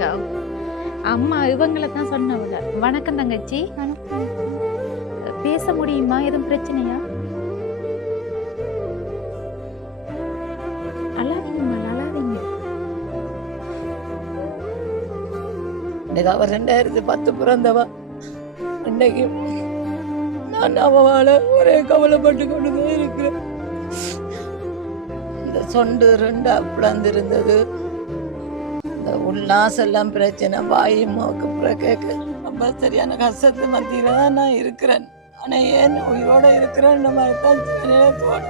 வணக்கம். அம்மா இவங்களை தான் சொன்னவங்க. வணக்கம் தங்கச்சி. பேச முடியுமா? எதுவும் பிரச்சனையா? அழாதீங்கம்மா, அழாதீங்க. இன்னைக்கு அவ 2010 பிறந்தவ. இன்னைக்கு நான் அவளை ஒரே கவலைப்பட்டு கொண்டு இருக்கிறேன். இந்த சொண்டு 2 பிளந்திருந்தது. இந்த உள்நாசெல்லாம் பிரச்சனை, வாயு மூக்கு கேட்க ரொம்ப சரியான கஷ்டத்து மத்தியில தான் நான் இருக்கிறேன். ஆனா ஏன் உயிரோட இருக்கிறேன்னு மாதிரி தான் தோணும்.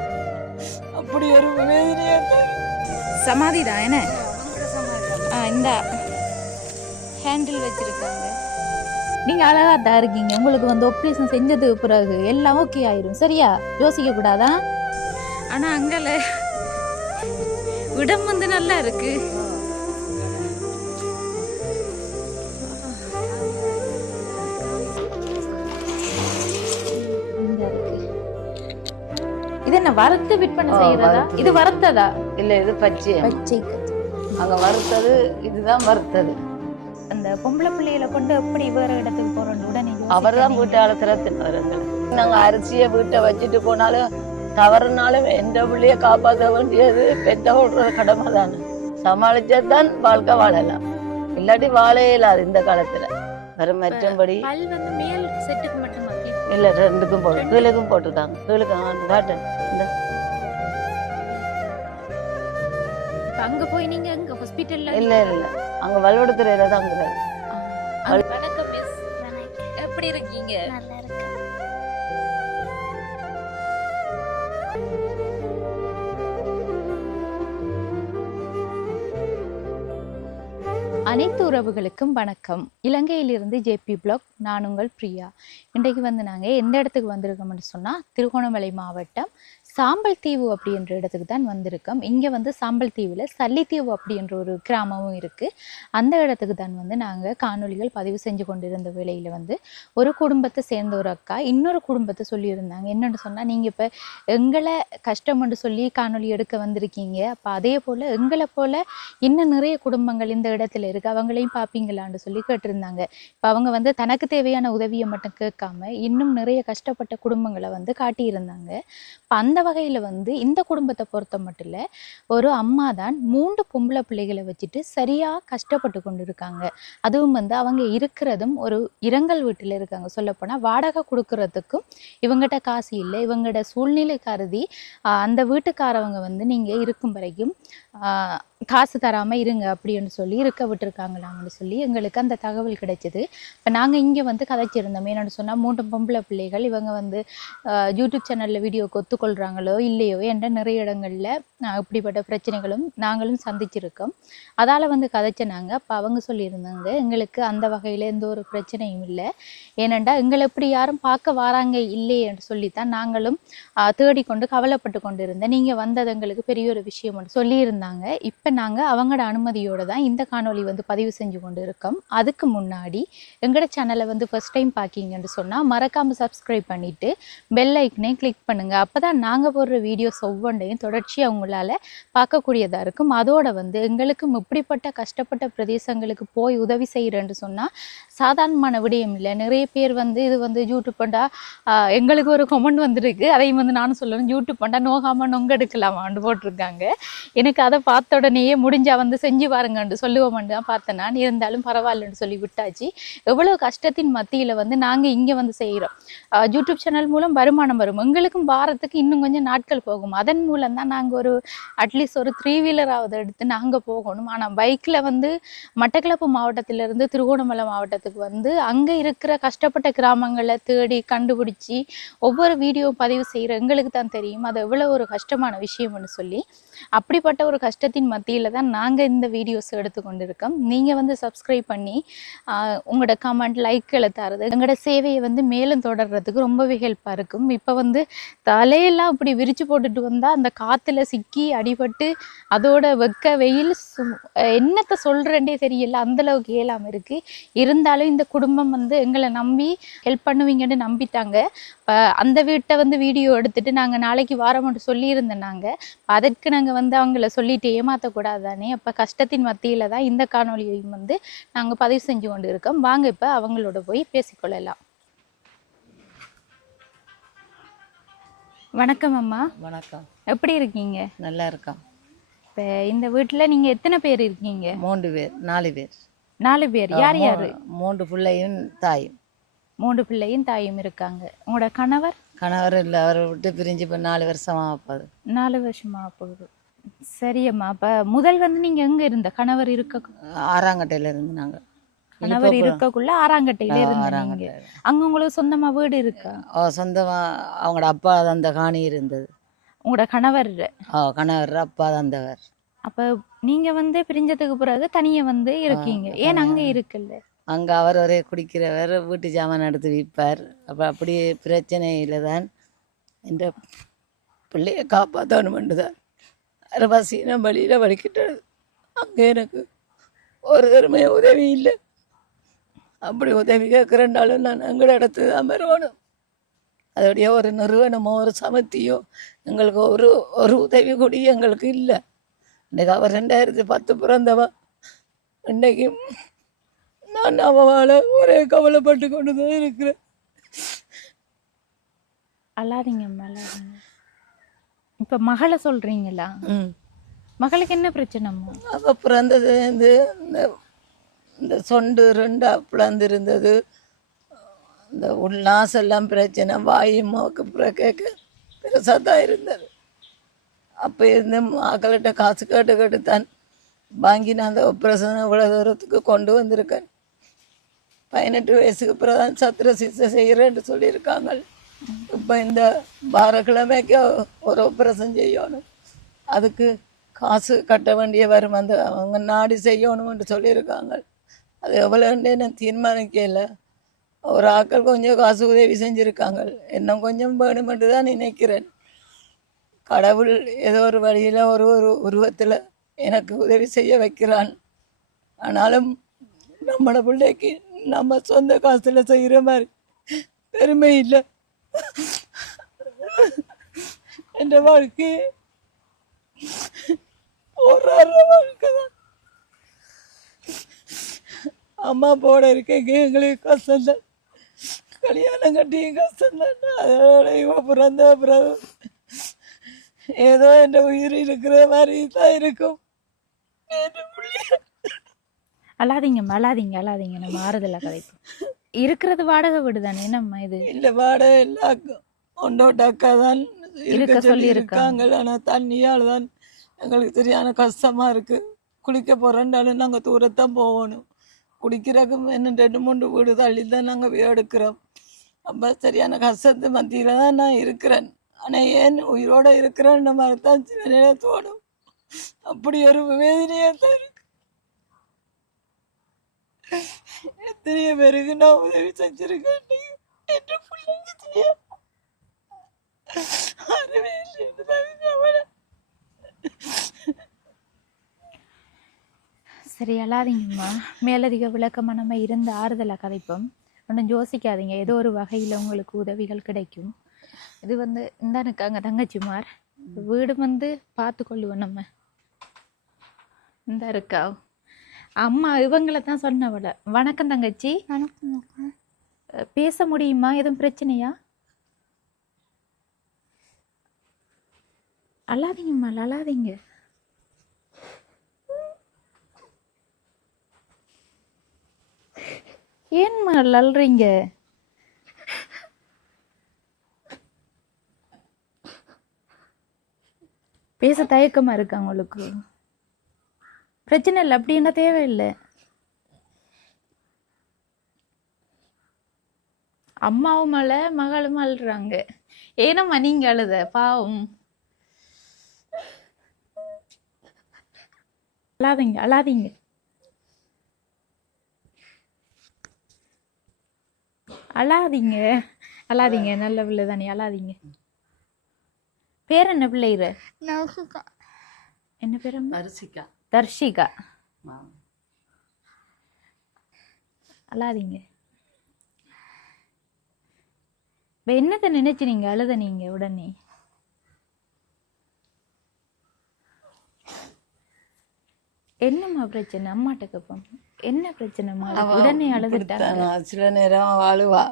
அப்படி ஒரு வேதனையா சமாதி தான் என்ன? இந்த ஹேண்டில் வச்சிருக்காங்க. நீங்க அழகா தான் இருக்கீங்க. உங்களுக்கு வந்து ஆப்ரேஷன் செஞ்சதுக்கு பிறகு எல்லாம் ஓகே ஆயிரும். சரியா? யோசிக்க கூடாதா? ஆனா அங்கல இடம் வந்து நல்லா இருக்கு. இது என்ன வறுத்து விற்பனை செய்யறதா? இது வறுத்ததா? இல்ல, இது பச்சை. பச்சை அங்க வறுத்தது, இதுதான் வறுத்தது. அந்த பொம்பளை பிள்ளைகளை கொண்டு எப்படி வேற இடத்துக்கு போறோம் உடனே அவர் தான் வீட்டால திறத்தினாரு. நாங்க அரிசியை வீட்டை வச்சுட்டு போனாலும் தவறுனாலும் எந்த பிள்ளைய காப்பாற்ற வேண்டியது பெற்றோட கடமை தானே. சமாளிச்சதான் வாழ்க்கை வாழலாம், இல்லாட்டி வாழையே இல்லாது இந்த காலத்துல. வரும் மற்றபடி இல்ல, 2க்கும் போட்டு கீழுக்கும் போட்டுருக்காங்க. கீழுக்கு காட்டு. அங்க போய் நீங்க எங்க ஹாஸ்பிடல்ல? இல்ல இல்ல, அங்க வல்வடத்துறையில தான் அங்க. வணக்கம் மிஸ். எப்படி இருக்கீங்க? நல்லா இருக்கு. அனைத்து உறவுகளுக்கும் வணக்கம். இலங்கையிலிருந்து ஜேபி பிளாக். நான் உங்கள் பிரியா. இன்றைக்கு வந்து நாங்கள் எந்த இடத்துக்கு வந்திருக்கோம்னு சொன்னால் திருகோணமலை மாவட்டம் சாம்பல் தீவு அப்படின்ற இடத்துக்கு தான் வந்திருக்கோம். இங்கே வந்து சாம்பல் தீவில் சல்லித்தீவு அப்படின்ற ஒரு கிராமமும் இருக்குது. அந்த இடத்துக்கு தான் வந்து நாங்கள் காணொலிகள் பதிவு செஞ்சு கொண்டிருந்த வேளையில் வந்து ஒரு குடும்பத்தை சேர்ந்த ஒரு அக்கா இன்னொரு குடும்பத்தை சொல்லியிருந்தாங்க. என்னென்னு சொன்னால், நீங்கள் இப்போ எங்களை கஷ்டம்னு சொல்லி காணொலி எடுக்க வந்திருக்கீங்க, அப்போ அதே போல் எங்களை போல் இன்னும் நிறைய குடும்பங்கள் இந்த இடத்துல இருக்குது, அவங்களையும் பார்ப்பீங்களான்னு சொல்லி கேட்டிருந்தாங்க. இப்போ அவங்க வந்து தனக்கு தேவையான உதவியை மட்டும் கேட்காம இன்னும் நிறைய கஷ்டப்பட்ட குடும்பங்களை வந்து காட்டியிருந்தாங்க. இப்போ அந்த வகையில் வந்து இந்த குடும்பத்தை பொறுத்த மட்டும் இல்லை, ஒரு அம்மா தான் 3 பொம்பளை பிள்ளைகளை வச்சுட்டு சரியாக கஷ்டப்பட்டு கொண்டு இருக்காங்க. அதுவும் வந்து அவங்க இருக்கிறதும் ஒரு இரங்கல் வீட்டில் இருக்காங்க. சொல்லப்போனால் வாடகை கொடுக்கறதுக்கும் இவங்ககிட்ட காசு இல்லை. இவங்களோட சூழ்நிலை கருதி அந்த வீட்டுக்காரவங்க வந்து நீங்கள் இருக்கும் வரைக்கும் காசு தராமல் இருங்க அப்படின்னு சொல்லி இருக்க விட்டுருக்காங்களான்னு சொல்லி எங்களுக்கு அந்த தகவல் கிடைச்சிது. இப்போ நாங்கள் இங்கே வந்து கதைச்சிருந்தோம். என்னென்னு சொன்னால், 3 பொம்பளை பிள்ளைகள் இவங்க வந்து யூடியூப் சேனலில் வீடியோக்கு ஒத்துக்கொள்கிறாங்களோ இல்லையோ என்ற நிறைய இடங்களில் இப்படிப்பட்ட பிரச்சனைகளும் நாங்களும் சந்திச்சிருக்கோம். அதால் வந்து கதைச்சினாங்க. அப்போ அவங்க சொல்லியிருந்தாங்க, எங்களுக்கு அந்த வகையில் எந்த ஒரு பிரச்சனையும் இல்லை, ஏனெண்டா எங்களை எப்படி யாரும் பார்க்க வராங்க இல்லையே என்று சொல்லித்தான் நாங்களும் தேடிக்கொண்டு கவலைப்பட்டு கொண்டு இருந்தேன். நீங்கள் வந்தது எங்களுக்கு பெரிய ஒரு விஷயம் சொல்லியிருந்தாங்க. இப்போ நாங்கள் அவங்களோட அனுமதியோடு தான் இந்த காணொலி வந்து பதிவு செஞ்சு கொண்டு இருக்கோம். அதுக்கு முன்னாடி எங்களோட சேனலை வந்து ஃபர்ஸ்ட் டைம் பார்க்கிங்கன்னு சொன்னால் மறக்காமல் சப்ஸ்கிரைப் பண்ணிவிட்டு பெல் ஐக்கனே கிளிக் பண்ணுங்கள். அப்போ தான் நாங்கள் போடுற வீடியோஸ் ஒவ்வொன்றையும் தொடர்ச்சியாக உங்களால் பார்க்கக்கூடியதாக இருக்கும். அதோடு வந்து எங்களுக்கும் இப்படிப்பட்ட கஷ்டப்பட்ட பிரதேசங்களுக்கு போய் உதவி செய்கிறேன்னு சொன்னால் சாதாரணமான விடயம் இல்லை. நிறைய பேர் வந்து இது வந்து யூடியூப் பண்ணா எங்களுக்கு ஒரு கமெண்ட் வந்துருக்கு, அதையும் வந்து நானும் சொல்லணும், யூடியூப் பண்ணா நோகாமல் நொங்க எடுக்கலாமான்னு போட்டிருக்காங்க. எனக்கு அதை பார்த்த உடனேயே முடிஞ்சா வந்து செஞ்சு பாருங்கன்னு சொல்லுவோம்னு தான் பார்த்தேன் நான். இருந்தாலும் பரவாயில்லன்னு சொல்லி விட்டாச்சு. எவ்வளோ கஷ்டத்தின் மத்தியில் வந்து நாங்கள் இங்கே வந்து செய்கிறோம். யூடியூப் சேனல் மூலம் வருமானம் வரும், எங்களுக்கும் வாரத்துக்கு இன்னும் கொஞ்சம் நாட்கள் போகும். அதன் மூலம் தான் நாங்கள் ஒரு அட்லீஸ்ட் ஒரு 3 வீலராவது எடுத்து நாங்கள் போகணும். ஆனால் பைக்கில் வந்து மட்டக்களப்பு மாவட்டத்திலிருந்து திருகோணமலை மாவட்டத்துக்கு வந்து அங்கே இருக்கிற கஷ்டப்பட்ட கிராமங்களை தேடி கண்டுபிடிச்சி ஒவ்வொரு வீடியோ பதிவு செய்கிற எங்களுக்கு தான் தெரியும் அது எவ்வளோ ஒரு கஷ்டமான விஷயம்னு சொல்லி. அப்படிப்பட்ட ஒரு கஷ்டத்தின் மத்தியில் தான் நாங்கள் இந்த வீடியோஸ் எடுத்துக்கொண்டு இருக்கோம். நீங்கள் வந்து சப்ஸ்கிரைப் பண்ணி உங்களோட கமெண்ட் லைக்களை தரது எங்களோட சேவையை வந்து மேலும் தொடர்றதுக்கு ரொம்பவே ஹெல்ப்பாக இருக்கும். இப்போ வந்து தலையெல்லாம் இப்படி விரித்து போட்டுட்டு வந்தால் அந்த காற்றுல சிக்கி அடிபட்டு அதோட வெக்க வெயில் என்னத்தை சொல்கிறேன்டே தெரியல, அந்தளவுக்கு இயலாமல் இருக்குது. இருந்தாலும் இந்த குடும்பம் வந்து எங்களை நம்பி ஹெல்ப் பண்ணுவீங்கன்னு நம்பிட்டாங்க. அந்த வீட்டை வந்து வீடியோ எடுத்துட்டு நாங்கள் நாளைக்கு வாரம் மட்டும் சொல்லியிருந்தேன். நாங்கள் அதற்கு நாங்கள் வந்து அவங்கள சொல்லிட்டு ஏமாற்றக்கூடாது இருக்கக்கூடாது தானே. அப்போ கஷ்டத்தின் மத்தியில தான் இந்த காணொளியையும் வந்து நாங்கள் பதிவு செஞ்சு கொண்டு இருக்கோம். வாங்க இப்போ அவங்களோட போய் பேசிக்கொள்ளலாம். வணக்கம் அம்மா. வணக்கம். எப்படி இருக்கீங்க? நல்லா இருக்கோம். இப்போ இந்த வீட்டில் நீங்கள் எத்தனை பேர் இருக்கீங்க? 3 பேர் 4 பேர். 4 பேர். யார் யாரு? 3 பிள்ளையும் தாயும். 3 பிள்ளையும் தாயும் இருக்காங்க. உங்களோட கணவர்? கணவர் இல்லை, அவரை விட்டு பிரிஞ்சு இப்போ 4 வருஷமாக போகுது. 4 வருஷமா போகுது. சரியம்மா. அப்போ முதல் வந்து நீங்கள் எங்கே இருந்த? கணவர் இருக்க ஆறாங்கட்டையில இருந்து நாங்கள் கணவர் இருக்கக்குள்ள ஆறாங்கட்டையில இருந்தாங்க. அங்க உங்களுக்கு சொந்தமா வீடு இருக்கா? சொந்தமாக அவங்களோட அப்பா அந்த காணி இருந்தது. உங்களோட கணவர்? கணவர் அப்பா தந்தவர். அப்ப நீங்க வந்து பிரிஞ்சதுக்கு பிறகு தனியா வந்து இருக்கீங்க. ஏன் அங்க இருக்குல்ல? அங்கே அவர் ஒரே குடிக்கிறவர், வீட்டு ஜாமான் எடுத்து விற்பார். அப்போ அப்படியே பிரச்சனையில் தான் இந்த பிள்ளையை காப்பாற்றணுமெண்டு தான் அரவாசின வழியில் வலிக்கிட்டது. அங்கே எனக்கு ஒரு தருமைய உதவி இல்லை. அப்படி உதவி கேட்குறேன்னாலும் நான் எங்களோட இடத்து தான் வரணும். அதோடைய ஒரு நிறுவனமோ ஒரு சமத்தியோ எங்களுக்கு ஒரு உதவி கூடி எங்களுக்கு இல்லை. இன்றைக்கு அவர் 2010 பிறந்தவா. இன்றைக்கு நான் அவளை ஒரே கவலைப்பட்டு கொண்டு தான் இருக்கிறேன். அல்லாதீங்க அல்லாதீங்க. இப்ப மகளை சொல்றீங்களா? மகளுக்கு என்ன பிரச்சனைம்மா? அவ பிறந்தது வந்து இந்த சொண்டு 2 பிளந்திருந்தது. இந்த உள்நாசெல்லாம் பிரச்சனை, வாயு மூக்கு கேட்க பெருசாக தான் இருந்தது. அப்போ இருந்து மக்கள்கிட்ட காசு கேட்டு தான் வாங்கி நான் அந்த ஆப்ரேஷன் இவ்வளோ தூரத்துக்கு கொண்டு வந்திருக்கேன். 18 வயசுக்கு பிறகு தான் சத்திர சிகிச்சை செய்கிறேன்னு சொல்லியிருக்காங்க. இப்போ இந்த வாரக்கிழமைக்கு ஒரு ஆப்ரேஷன் செய்யணும். அதுக்கு காசு கட்ட வேண்டிய வரும். அந்த அவங்க நாடி செய்யணும்னு சொல்லியிருக்காங்க. அது எவ்வளோன்னு நான் தீர்மானிக்கல. ஒரு ஆக்கள் கொஞ்சம் காசு உதவி செஞ்சுருக்காங்க. இன்னும் கொஞ்சம் வேணுமென்று தான் நினைக்கிறேன். கடவுள் ஏதோ ஒரு வழியில் ஒரு உருவத்தில் எனக்கு உதவி செய்ய வைக்கிறான். ஆனாலும் நம்மளோட பிள்ளைக்கு நம்ம சொந்த காசில் செய்கிற மாதிரி பெருமை இல்லை. என் வாழ்க்கை போராடுற வாழ்க்கை தான். அம்மா போட இருக்கேங்க எங்களுக்கு கஷ்டம்தான். கல்யாணம் கட்டியும் கஷ்டம்தான். அதோட இவன் பிறந்த பிறகு ஏதோ என் உயிர் இருக்கிற மாதிரி தான் இருக்கும். அல்லாதீங்க அல்லாதீங்க அல்லாதீங்க. நம்ம ஆறுதல கதைப்போம். இருக்கிறது வாடகை வீடு தானே நம்ம? இது இல்லை, வாடகை இல்லை. ஒன்றோட்ட அக்கா தான் இருக்க சொல்லியிருக்காங்க. ஆனால் தண்ணியால் தான் எங்களுக்கு சரியான கஷ்டமாக இருக்குது. குளிக்க போகிறோன்னாலும் நாங்கள் தூரத்தான் போகணும். குடிக்கிறதுக்கு என்ன 2-3 வீடு தள்ளி தான் நாங்கள் போய் எடுக்கிறோம். ரொம்ப சரியான கஷ்டத்து மத்தியில் தான் நான் இருக்கிறேன். ஆனால் ஏன் உயிரோடு இருக்கிறேன்னு மாதிரி தான் சில நேரம் தோணும். அப்படி ஒரு வேதனையாக தான் இருக்கு. எத்தனையோ பேருக்கு நான் உதவி செஞ்சுருக்கேன். என் பிள்ளைங்க செய்ய அறவே இல்லை. சரி அல்லாதீங்கம்மா. மேலதிக விளக்கமா நம்ம இருந்த ஆறுதலை கதைப்போம். ஒன்றும் யோசிக்காதீங்க. ஏதோ ஒரு வகையில் உங்களுக்கு உதவிகள் கிடைக்கும். இது வந்து இந்த இருக்காங்க தங்கச்சிமார். வீடு வந்து பார்த்து கொள்ளுவோம் நம்ம. இந்த இருக்கா அம்மா, இவங்களை தான் சொன்னவள. வணக்கம் தங்கச்சி. வணக்கம். பேச முடியுமா? எதுவும் பிரச்சனையா? அல்லாதீங்கம்மா அல்லாதீங்க. ஏன்மா அல்றீங்க? பேச தயக்கமா இருக்கா உங்களுக்கு? பிரச்சனை இல்லை, அப்படி என்ன தேவையில்லை. அம்மாவும் அழ, மகளும் அழுறாங்க. ஏனம்மா நீங்க அழுத? பாவம். அழாதீங்க அழாதீங்க. அழாதீங்க அழாதீங்க. நல்ல பிள்ளை தானே, அழாதீங்க. பேர் என்ன பிள்ளைற? என்ன பேர்? தர்சிகா. தர்ஷிகா. அழாதீங்க. இப்ப என்னத்தை நினைச்சு நீங்க அழுத? நீங்க உடனே என்னம்மா பிரச்சனை? அம்மாட்ட கேட்போம். என்ன பிரச்சனைம்மா? அவ உடனே அழுதுட்டாங்க. இப்படித்தானா, சில நேரம் அவ அழுவா.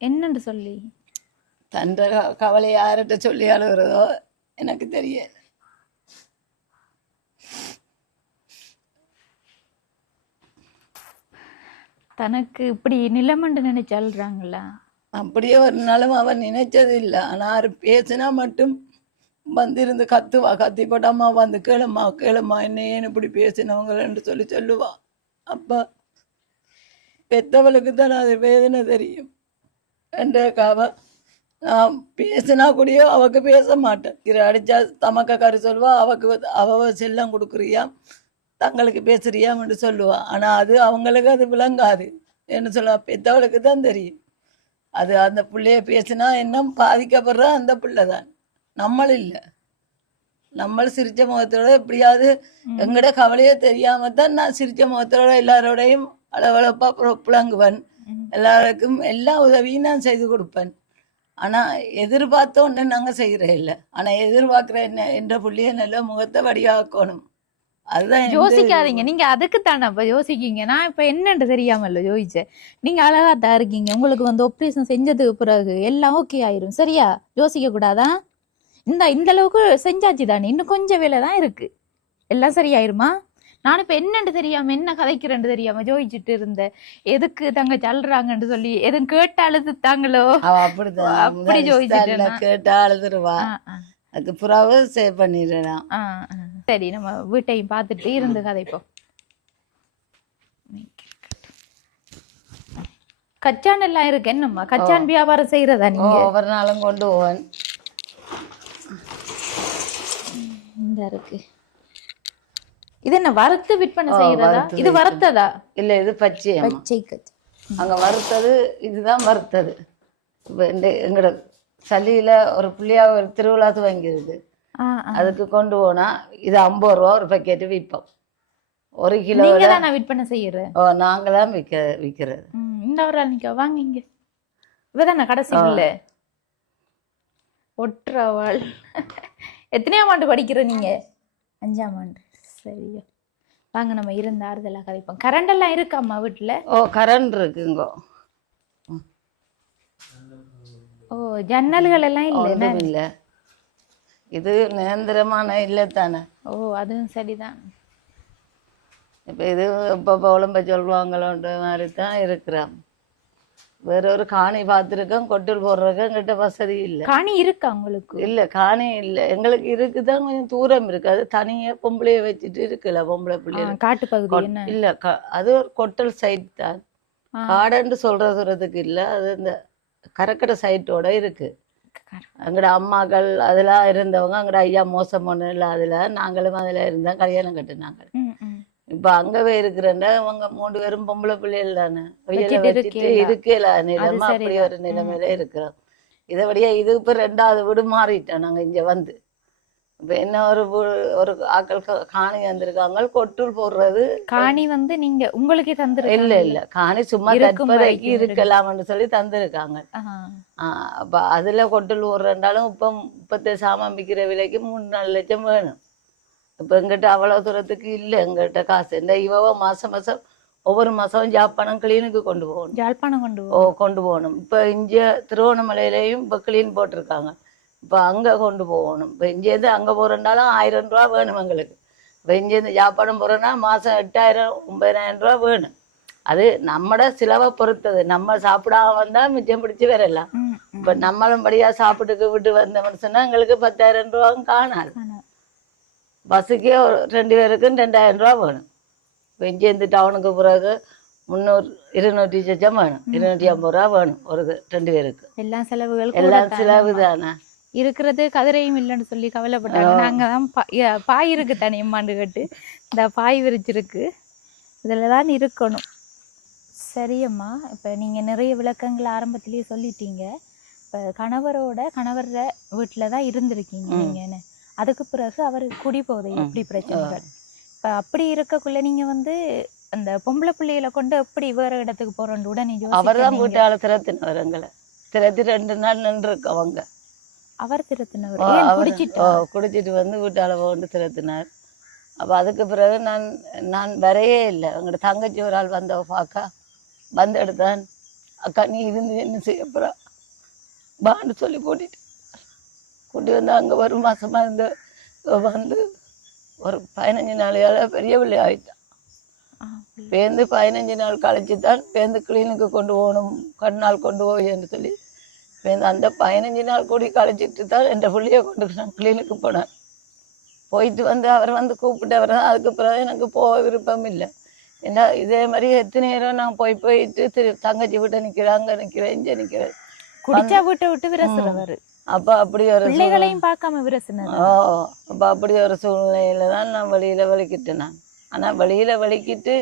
என்னன்னு சொல்லி? தண்ட கவலை யார்கிட்ட சொல்லி அழுகிறதோ எனக்கு தெரியல. தனக்கு இப்படி நிலைமண்டு நினைச்சு அழுறாங்களா? அப்படியே ஒரு நாளும் அவன் நினைச்சது இல்லை. ஆனால் அவர் பேசினா மட்டும் வந்திருந்து கத்துவா. கத்தி போட்டு அம்மா வந்து கேளும்மா கேளும்மா என்ன ஏன் இப்படி பேசினவங்கன்னு சொல்லி சொல்லுவா. அப்போ பெத்தவளுக்கு தான் அது வேதனை தெரியும். என்ற அவ நான் பேசினா கூடயோ அவக்கு பேச மாட்டேன். இரு அடிச்சா தமக்க கரு சொல்லுவா. அவ செல்லம் கொடுக்குறியா, தங்களுக்கு பேசுறியான்னு சொல்லுவா. ஆனால் அது அவங்களுக்கு அது விளங்காது. என்ன சொல்லுவா, பெத்தவளுக்கு தான் தெரியும். அது அந்த பிள்ளைய பேசினா இன்னும் பாதிக்கப்படுறா அந்த பிள்ளை தான், நம்மள் இல்லை. நம்ம சிரிச்ச முகத்தோட எப்படியாவது எங்கட கவலையே தெரியாம தான் நான் சிரிச்ச முகத்தோட எல்லாரோடையும் அளவளப்பா புழங்குவேன். எல்லாருக்கும் எல்லா உதவியும் நான் செய்து கொடுப்பேன். ஆனா எதிர்பார்த்த ஒன்று நாங்க செய்யறே இல்லை. ஆனா எதிர்பார்க்கிற என்ன என்ற புள்ளிய நல்ல முகத்தை வடிவாக்கணும். அதுதான் யோசிக்காதீங்க. நீங்க அதுக்கு தானே இப்ப யோசிக்கீங்க. நான் இப்ப என்னன்னு தெரியாமல்ல யோசிச்சேன். நீங்க அழகா தான் இருக்கீங்க. உங்களுக்கு வந்து ஆப்ரேஷன் செஞ்சதுக்கு பிறகு எல்லாம் ஓகே ஆயிரும். சரியா? யோசிக்க கூடாதா? இந்த அளவுக்கு செஞ்சாச்சு தானே, இன்னும் கொஞ்சம் வேலை தான் இருக்கு. எல்லாம் சரியாயிருமா? நான் இப்ப என்னன்னு தெரியாம என்ன கதைக்கிறேன்னு தெரியாம ஜோதிச்சுட்டு இருந்தேன். எதுக்கு தங்க சொல்றாங்கன்னு சொல்லி எதுவும் கேட்டு அழுதுட்டாங்களோ அப்படி ஜோதிச்சுட்டேன். கேட்டா அழுதுருவா. அதுக்கு புறாவை சேவ் பண்ணிடலாம். சரி, நம்ம வீட்டையும் பார்த்துட்டு இருந்து கதைப்போம். கச்சான் எல்லாம் இருக்கு. என்னம்மா கச்சான் வியாபாரம் செய்யறதா நீங்க? ஒவ்வொரு நாளும் கொண்டு போவேன். இந்த இருக்கு. இது என்ன வறுத்து விற்பனை செய்யறதா? இது வறுத்ததா? இல்ல, இது பச்சை. பச்சை கச்சான். அங்க வறுத்தது, இதுதான் வறுத்தது. எங்கட சளியில ஒரு புள்ளியா ஒரு திருவிழாத்து வாங்கிடுது. அதுக்கு கொண்டு போனா இது 50 ரூபா ஒரு பக்கெட்டு விற்போம். 1 கிலோ நான் விற்பனை செய்யறேன். நாங்களாம் விற்கிறது. இந்த ஒரு நீங்க வாங்கிங்க. இவதான கடைசி இல்ல ஒற்றவாள். எத்தனையாம் ஆண்டு படிக்கிற நீங்க? 5ஆம் ஆண்டு. சரியா, வாங்க நம்ம இருந்த ஆறுதலாக கதைப்போம். கரண்ட் எல்லாம் இருக்காம்மா வீட்டுல? கரண்ட் இருக்குங்க. ஜன்னல்கள் எல்லாம் இல்ல? இல்ல, இது நிரந்தரமான இல்லை தானே. அதுவும் சரிதான். இப்ப இது இப்ப உழம்ப சொல்லுவாங்களோன்ற மாதிரி தான் இருக்கிறான். வேற ஒரு காணி பார்த்துருக்கோம். கொட்டில் போடுறதுக்கு எங்கிட்ட வசதி இல்லை. காணி இருக்கா உங்களுக்கு? இல்ல, காணி இல்லை. எங்களுக்கு இருக்குதான், கொஞ்சம் தூரம் இருக்கு. அது தனியா பொம்பளைய வச்சுட்டு இருக்குல்ல, பொம்பளை பிள்ளைய காட்டு பகுதி இல்ல. அது ஒரு கொட்டல் சைட் தான். காடுன்னு சொல்ற தூரத்துக்கு இல்ல. அது இந்த கரக்கடை சைட்டோட இருக்கு. எங்கட அம்மாக்கள் அதெல்லாம் இருந்தவங்க, எங்கட ஐயா மோசம் ஒண்ணு இல்லை. அதுல நாங்களும் அதுல இருந்தோம், கல்யாணம் கட்டுனாங்க. இப்ப அங்கவே இருக்கிறேன்டா. அவங்க 3 பேரும் பொம்பளை பிள்ளைகள் தானே, வச்சுட்டு இருக்கல நிலைமை. அப்படி ஒரு நிலைமையில இருக்கிறோம். இதைபடியா இது இப்ப 2வது வீடு மாறிட்டோம் நாங்க இங்க வந்து. இப்ப என்ன ஒரு ஆக்கள் காணி வந்திருக்காங்க. கொட்டூல் போடுறது காணி வந்து நீங்க உங்களுக்கே தந்துரு? இல்ல, காணி சும்மா தற்போதைக்கு இருக்கலாம்னு சொல்லி தந்திருக்காங்க. அப்ப அதுல கொட்டூல் போடுறேன்டாலும் இப்ப 30 சாமான் விற்கிற விலைக்கு 3-4 லட்சம் வேணும். இப்ப எங்கிட்ட அவ்வளவு தூரத்துக்கு இல்லை எங்கிட்ட காசு. இந்த இவ மாசம் ஒவ்வொரு மாசம் ஜாழ்ப்பாணம் கிளீனுக்கு கொண்டு போகணும். ஜாழ்ப்பாணம் கொண்டு போகணும். இப்ப இங்க திருவண்ணாமலையிலையும் இப்ப கிளீன் போட்டிருக்காங்க. இப்ப அங்க கொண்டு போகணும். இப்ப இங்கேருந்து அங்க போறேன்னாலும் 1000 ரூபா வேணும் எங்களுக்கு. இப்ப இங்கேருந்து ஜாழ்ப்பாணம் போறோம்னா மாசம் 8000-9000 ரூபா வேணும். அது நம்மட சிலவை பொறுத்தது. நம்ம சாப்பிடாம வந்தா மிச்சம் பிடிச்சு வரலாம். இப்ப நம்மளும் படியா சாப்பிட்டுக்கு விட்டு வந்தோம்னு சொன்னா எங்களுக்கு 10,000 ரூபாவும் காணாது. பஸ்ஸுக்கே 2 பேருக்கும் 2000 ரூபா வேணும். இப்போ இங்கேருந்து டவுனுக்கு பிறகு 200 சொச்சம் வேணும். 250 ரூபா வேணும் ஒரு 2 பேருக்கு. எல்லாம் செலவுகள், எல்லாம் செலவு தானே. இருக்கிறது கதிரையும் இல்லைன்னு சொல்லி கவலைப்பட்டாங்க. நாங்க தான் பாய் இருக்கு தானே எம்மாண்டு கட்டு, இந்த பாய் விரிச்சிருக்கு, இதில் தான் இருக்கணும். சரியம்மா, இப்போ நீங்கள் நிறைய விளக்கங்கள் ஆரம்பத்திலேயே சொல்லிட்டீங்க. இப்போ கணவர் வீட்டில் தான் இருந்திருக்கீங்க நீங்கள். அதுக்கு பிறகு அவர் குடி போதை எப்படி பிரச்சனைகள். இப்ப அப்படி இருக்கக்குள்ள நீங்க வந்து அந்த பொம்பளை பிள்ளைகளை கொண்டு எப்படி வேற இடத்துக்கு போறோம் உடனே? அவர்தான் வீட்டால திறத்தினவர். எங்களை திறத்தி 2 நாள் நின்று இருக்கு அவங்க. அவர் திறத்தினவர்? குடிச்சிட்டு வந்து வீட்டால கொண்டு திறத்தினார். அப்போ அதுக்கு பிறகு நான் வரையே இல்லை. எங்களோட தங்கச்சி ஒரு ஆள் வந்தவ பார்க்க வந்து எடுத்தான். அக்கா நீ இருந்து என்ன செய்ய போகிறா பான்னு சொல்லி கூட்டி வந்து அங்கே ஒரு மாசமா இருந்து வந்து ஒரு 15 நாளையால் பெரிய பிள்ளை ஆகிட்டான். பேருந்து 15 நாள் கழிச்சு தான் பேருந்து கிளீனுக்கு கொண்டு போகணும், கண்ணால் கொண்டு போயின்னு சொல்லி பேருந்து அந்த 15 நாள் கூடி கழிச்சிட்டு தான் என் பிள்ளைய கொண்டு நான் கிளீனுக்கு போனேன். போயிட்டு வந்து அவர் வந்து கூப்பிட்டவர் தான். அதுக்கு பிறகு எனக்கு போக விருப்பம் இல்லை. ஏன்னா இதே மாதிரி எத்தனை நேரம் நான் போயிட்டு தங்கச்சி விட்டு நிற்கிறேன், அங்கே நிற்கிறேன், இங்கே நிற்கிறேன். குடிச்சா வீட்டை விட்டு விரசுறவர். அப்போ அப்படி ஒரு பிள்ளைகளையும் பார்க்காம விரசுனார். அப்போ அப்படி ஒரு சூழ்நிலையில தான் நான் வெளியில வலிக்கிட்டேன். ஆனால் வெளியில வலிக்கிட்டு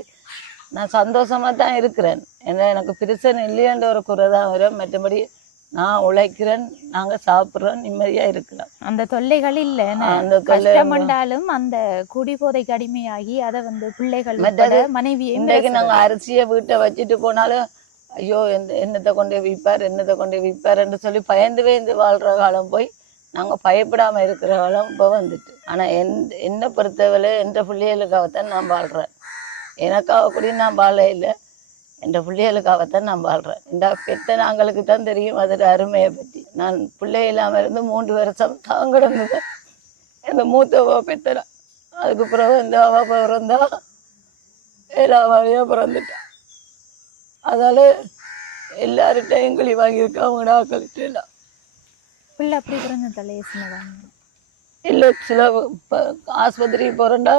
நான் சந்தோஷமா தான் இருக்கிறேன். ஏன்னா எனக்கு பிரச்சனை இல்லையன்ற ஒரு குறை தான் வரும். மற்றபடி நான் உழைக்கிறேன், நாங்க சாப்பிட்றோம், நிம்மதியா இருக்கலாம். அந்த தொல்லைகள் இல்ல. அந்த கஷ்டமண்டாலும் அந்த குடி போதைக்கு அடிமையாகி அதை வந்து பிள்ளைகள் மனைவி இன்றைக்கு நாங்க அரிசியை வீட்டை வச்சுட்டு போனாலும் ஐயோ என்னத்தை கொண்டு விற்பார் என்று சொல்லி பயந்து வாழ்ற காலம் போய் நாங்க பயப்படாம இருக்கிற காலம் இப்போ வந்துட்டு. ஆனா என்னை பொறுத்தவரை என்ற பிள்ளைகளுக்காகத்தான் நான் வாழ்றேன். எனக்காக கூட நான் வாழ இல்லை, என்ற பிள்ளைகளுக்காகத்தான் நான் வாழ்றேன். இந்த பெத்த நாங்களுக்கு தான் தெரியும் அதோட அருமையை பற்றி. நான் பிள்ளை இல்லாமல் இருந்து 3 வருஷம் தாங்கிடந்தது. இந்த மூத்தவ பெத்தனா, அதுக்கு பிறகு இந்த அவ பிறந்தா 7ஆவது பிறந்துட்டான். அதால எல்லார்கிட்டையும் கிளி வாங்கியிருக்கா, அவங்க ஆக்கள்கிட்ட எல்லாம் பிள்ளை அப்படி பிறந்த தலையசினதான் இல்லை. சில ஆஸ்பத்திரி போறேன்டா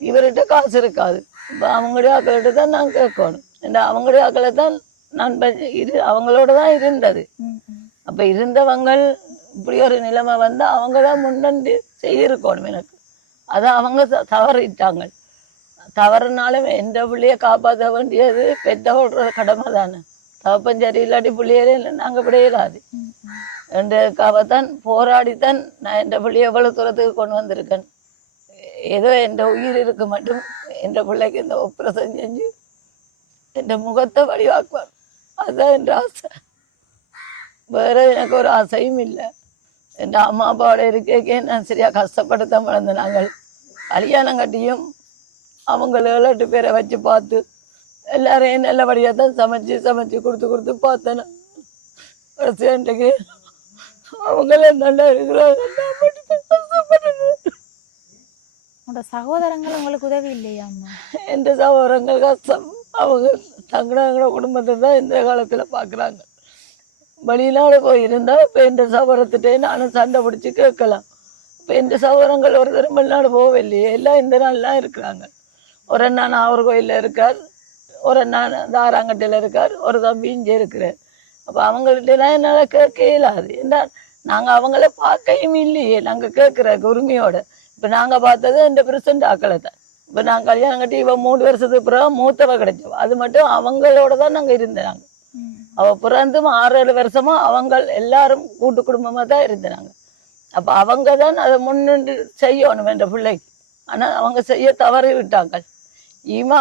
இவர்கிட்ட காசு இருக்காது. இப்போ அவங்களுடைய ஆக்கள்கிட்ட தான் நான் கேட்கணும். ஏன்னா அவங்களுடைய ஆக்களை தான் நான் அவங்களோட தான் இருந்தது. அப்ப இருந்தவங்க இப்படி ஒரு நிலைமை வந்து அவங்க தான் முன்னண்டு செய்திருக்கணும் எனக்கு. அதை அவங்க தவறிட்டாங்க. தவறுனாலும் எந்த பிள்ளைய காப்பாற்ற வேண்டியது பெற்றவங்களோட கடமை தானே. தவப்பம் சரி இல்லாட்டி பிள்ளையே நாங்கள் விடையிடாது என்றதுக்காகத்தான் போராடித்தான் நான் என் பிள்ளைய எவ்வளவு தூரத்துக்கு கொண்டு வந்திருக்கேன். ஏதோ என் உயிர் இருக்கு மட்டும் என் பிள்ளைக்கு இந்த ஒப்புரசம் செஞ்சு என் முகத்தை வடிவாக்குவார். அதுதான் என் ஆசை. வேற எனக்கு ஒரு ஆசையும் இல்லை. என் அம்மா அப்பாவோட இருக்கே நான் சரியா கஷ்டப்படுத்த வளர்ந்த நாங்கள். கல்யாணம் கட்டியும் அவங்கள 7 பேரை வச்சு பார்த்து எல்லாரையும் நல்லபடியாக தான் சமைச்சு கொடுத்து பார்த்தேன். இன்றைக்கு அவங்கள நல்லா இருக்கிறாங்க. சகோதரங்கள் உங்களுக்கு உதவி இல்லையா? என் சகோதரங்கள் கஷ்டம். அவங்க தங்கட குடும்பத்தை தான் இந்த காலத்துல பாக்குறாங்க. வெளிநாடு போயிருந்தா இப்ப என் சகோதரத்திட்டே நானும் சண்டை பிடிச்சி கேட்கலாம். இப்ப என் சகோதரங்கள் ஒரு தரம் வெளிநாடு போகவில்லையே, எல்லாம் இந்த நாள்லாம் இருக்கிறாங்க. ஒரு அண்ணா நாகர்கோயில்ல இருக்கார், ஒரு அண்ணா தாராங்கட்டையில இருக்கார், ஒரு தம்பி இங்கே இருக்கிறார். அப்ப அவங்கள்ட்ட எல்லாம் என்னால கேட்க இயலாது. என்ன நாங்க அவங்கள பார்க்கையும் இல்லையே, நாங்க கேட்கிற உரிமையோட. இப்ப நாங்க பார்த்தது இந்த பிரசன்ட் ஆக்களை தான். இப்ப நாங்க கல்யாணம் கட்டி இவ 3 வருஷத்துக்கு பிறகு மூத்தவ கிடைச்சவ. அது மட்டும் அவங்களோட தான் நாங்க இருந்தாங்க. அவ பிறந்தும் 6-7 வருஷமா அவங்க எல்லாரும் கூட்டு குடும்பமா தான் இருந்தாங்க. அப்ப அவங்க தான் அதை முன்னின்று செய்யணும் என்ற பிள்ளைக்கு. ஆனா அவங்க செய்ய தவறி விட்டாங்க.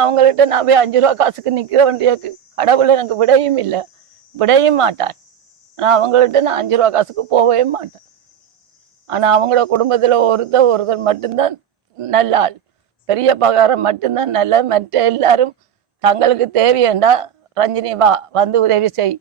அவங்கள்ட்ட நான் போய் 5 ரூபா காசுக்கு நிக்கிற வேண்டியக்கு கடவுள் எனக்கு விடையும் இல்லை, விடையும் மாட்டான். ஆனா அவங்கள்ட்ட நான் 5 ரூபா காசுக்கு போகவே மாட்டேன். ஆனா அவங்களோட குடும்பத்துல ஒருத்தர் மட்டும்தான் நல்ல ஆள், பெரிய பகாரம் மட்டும்தான் நல்ல. மற்ற எல்லாரும் தங்களுக்கு தேவையண்டா ரஞ்சினி வா வந்து உதவி செய்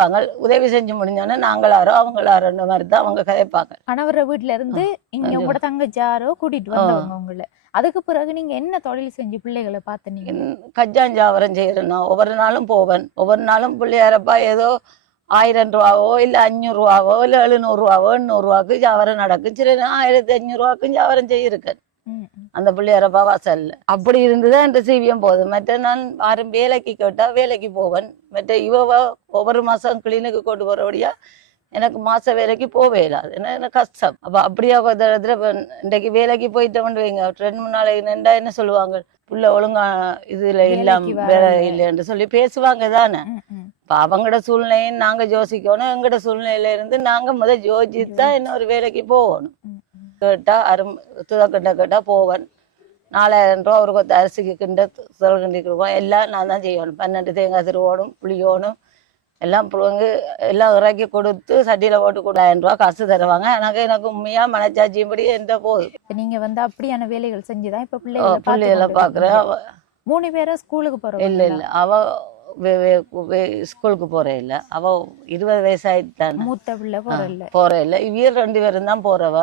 வாங்க. உதவி செஞ்சு முடிஞ்சோன்னா நாங்களாரோ அவங்களாரோன்ற மாதிரி தான் அவங்க கதைப்பாங்க. கணவர வீட்டுல இருந்து இங்க உங்களோட தங்கச்சாரோ கூட்டிட்டு வந்தவங்க உங்களை. அதுக்கு பிறகு நீங்க என்ன தொழில் செஞ்சு பிள்ளைகளை பார்த்து? நீங்க கஜாஞ்சாவரம் செய்யறேன்னா ஒவ்வொரு நாளும் போவேன். ஒவ்வொரு நாளும் பிள்ளையாரப்பா ஏதோ 1000 ரூபாவோ இல்லை 500 ரூபாவோ இல்லை 700 ரூபாவோ 800 ரூபாய்க்கு ஜாவரம் நடக்கும். சரி 1500 ரூபாய்க்கும் ஜாவரம் செய்யிருக்கேன் அந்த பிள்ளையாரப்பா வாசல்ல. அப்படி இருந்துதான் என்ற சீவியம் போகுது. மற்ற நான் யாரும் வேலைக்கு கேட்டா வேலைக்கு போவேன். மற்ற ஒவ்வொரு மாசம் கிளீனுக்கு கொண்டு போறபடியா எனக்கு மாச வேலைக்கு போவே இல்லாது. ஏன்னா எனக்கு கஷ்டம். அப்ப அப்படியா இடத்துல இன்றைக்கு வேலைக்கு போயிட்டோம்னு வைங்க, 2-3 நாளைக்கு நின்றா என்ன சொல்லுவாங்க, புள்ள ஒழுங்கா இதுல இல்லாம வேலை இல்லைன்னு சொல்லி பேசுவாங்க தானே. இப்ப அவங்களோட சூழ்நிலையும் நாங்க யோசிக்கணும். எங்களோட சூழ்நிலையில இருந்து நாங்க யோசிச்சு தான் இன்னொரு வேலைக்கு போகணும். கேட்டா துதக்கிட்ட கேட்டா போவேன். 4000 ரூபா ஒரு கொத்த அரிசிக்கு கிண்ட சொல்கிண்டிருக்கோம். எல்லாம் நான் தான் செய்யணும். 12 தேங்காய் திருவோணும், புளியோணும், எல்லாம் எல்லாம் இறக்கி கொடுத்து சட்டியில போட்டு 1000 ரூபா காசு தருவாங்க. எனக்கு உண்மையா மனச்சாட்சியும்படி எந்த போதும். நீங்க வந்து அப்படியான வேலைகள் செஞ்சுதான் இப்ப பிள்ளைகளை பாக்குறேன். 3 பேரும் ஸ்கூலுக்கு போறோம். இல்ல அவ ஸ்கூலுக்கு போற இல்ல. அவ 20 வயசாயிட்டான். மூத்த பிள்ளை போற இல்ல. இவ 2 பேரும் தான் போறவ.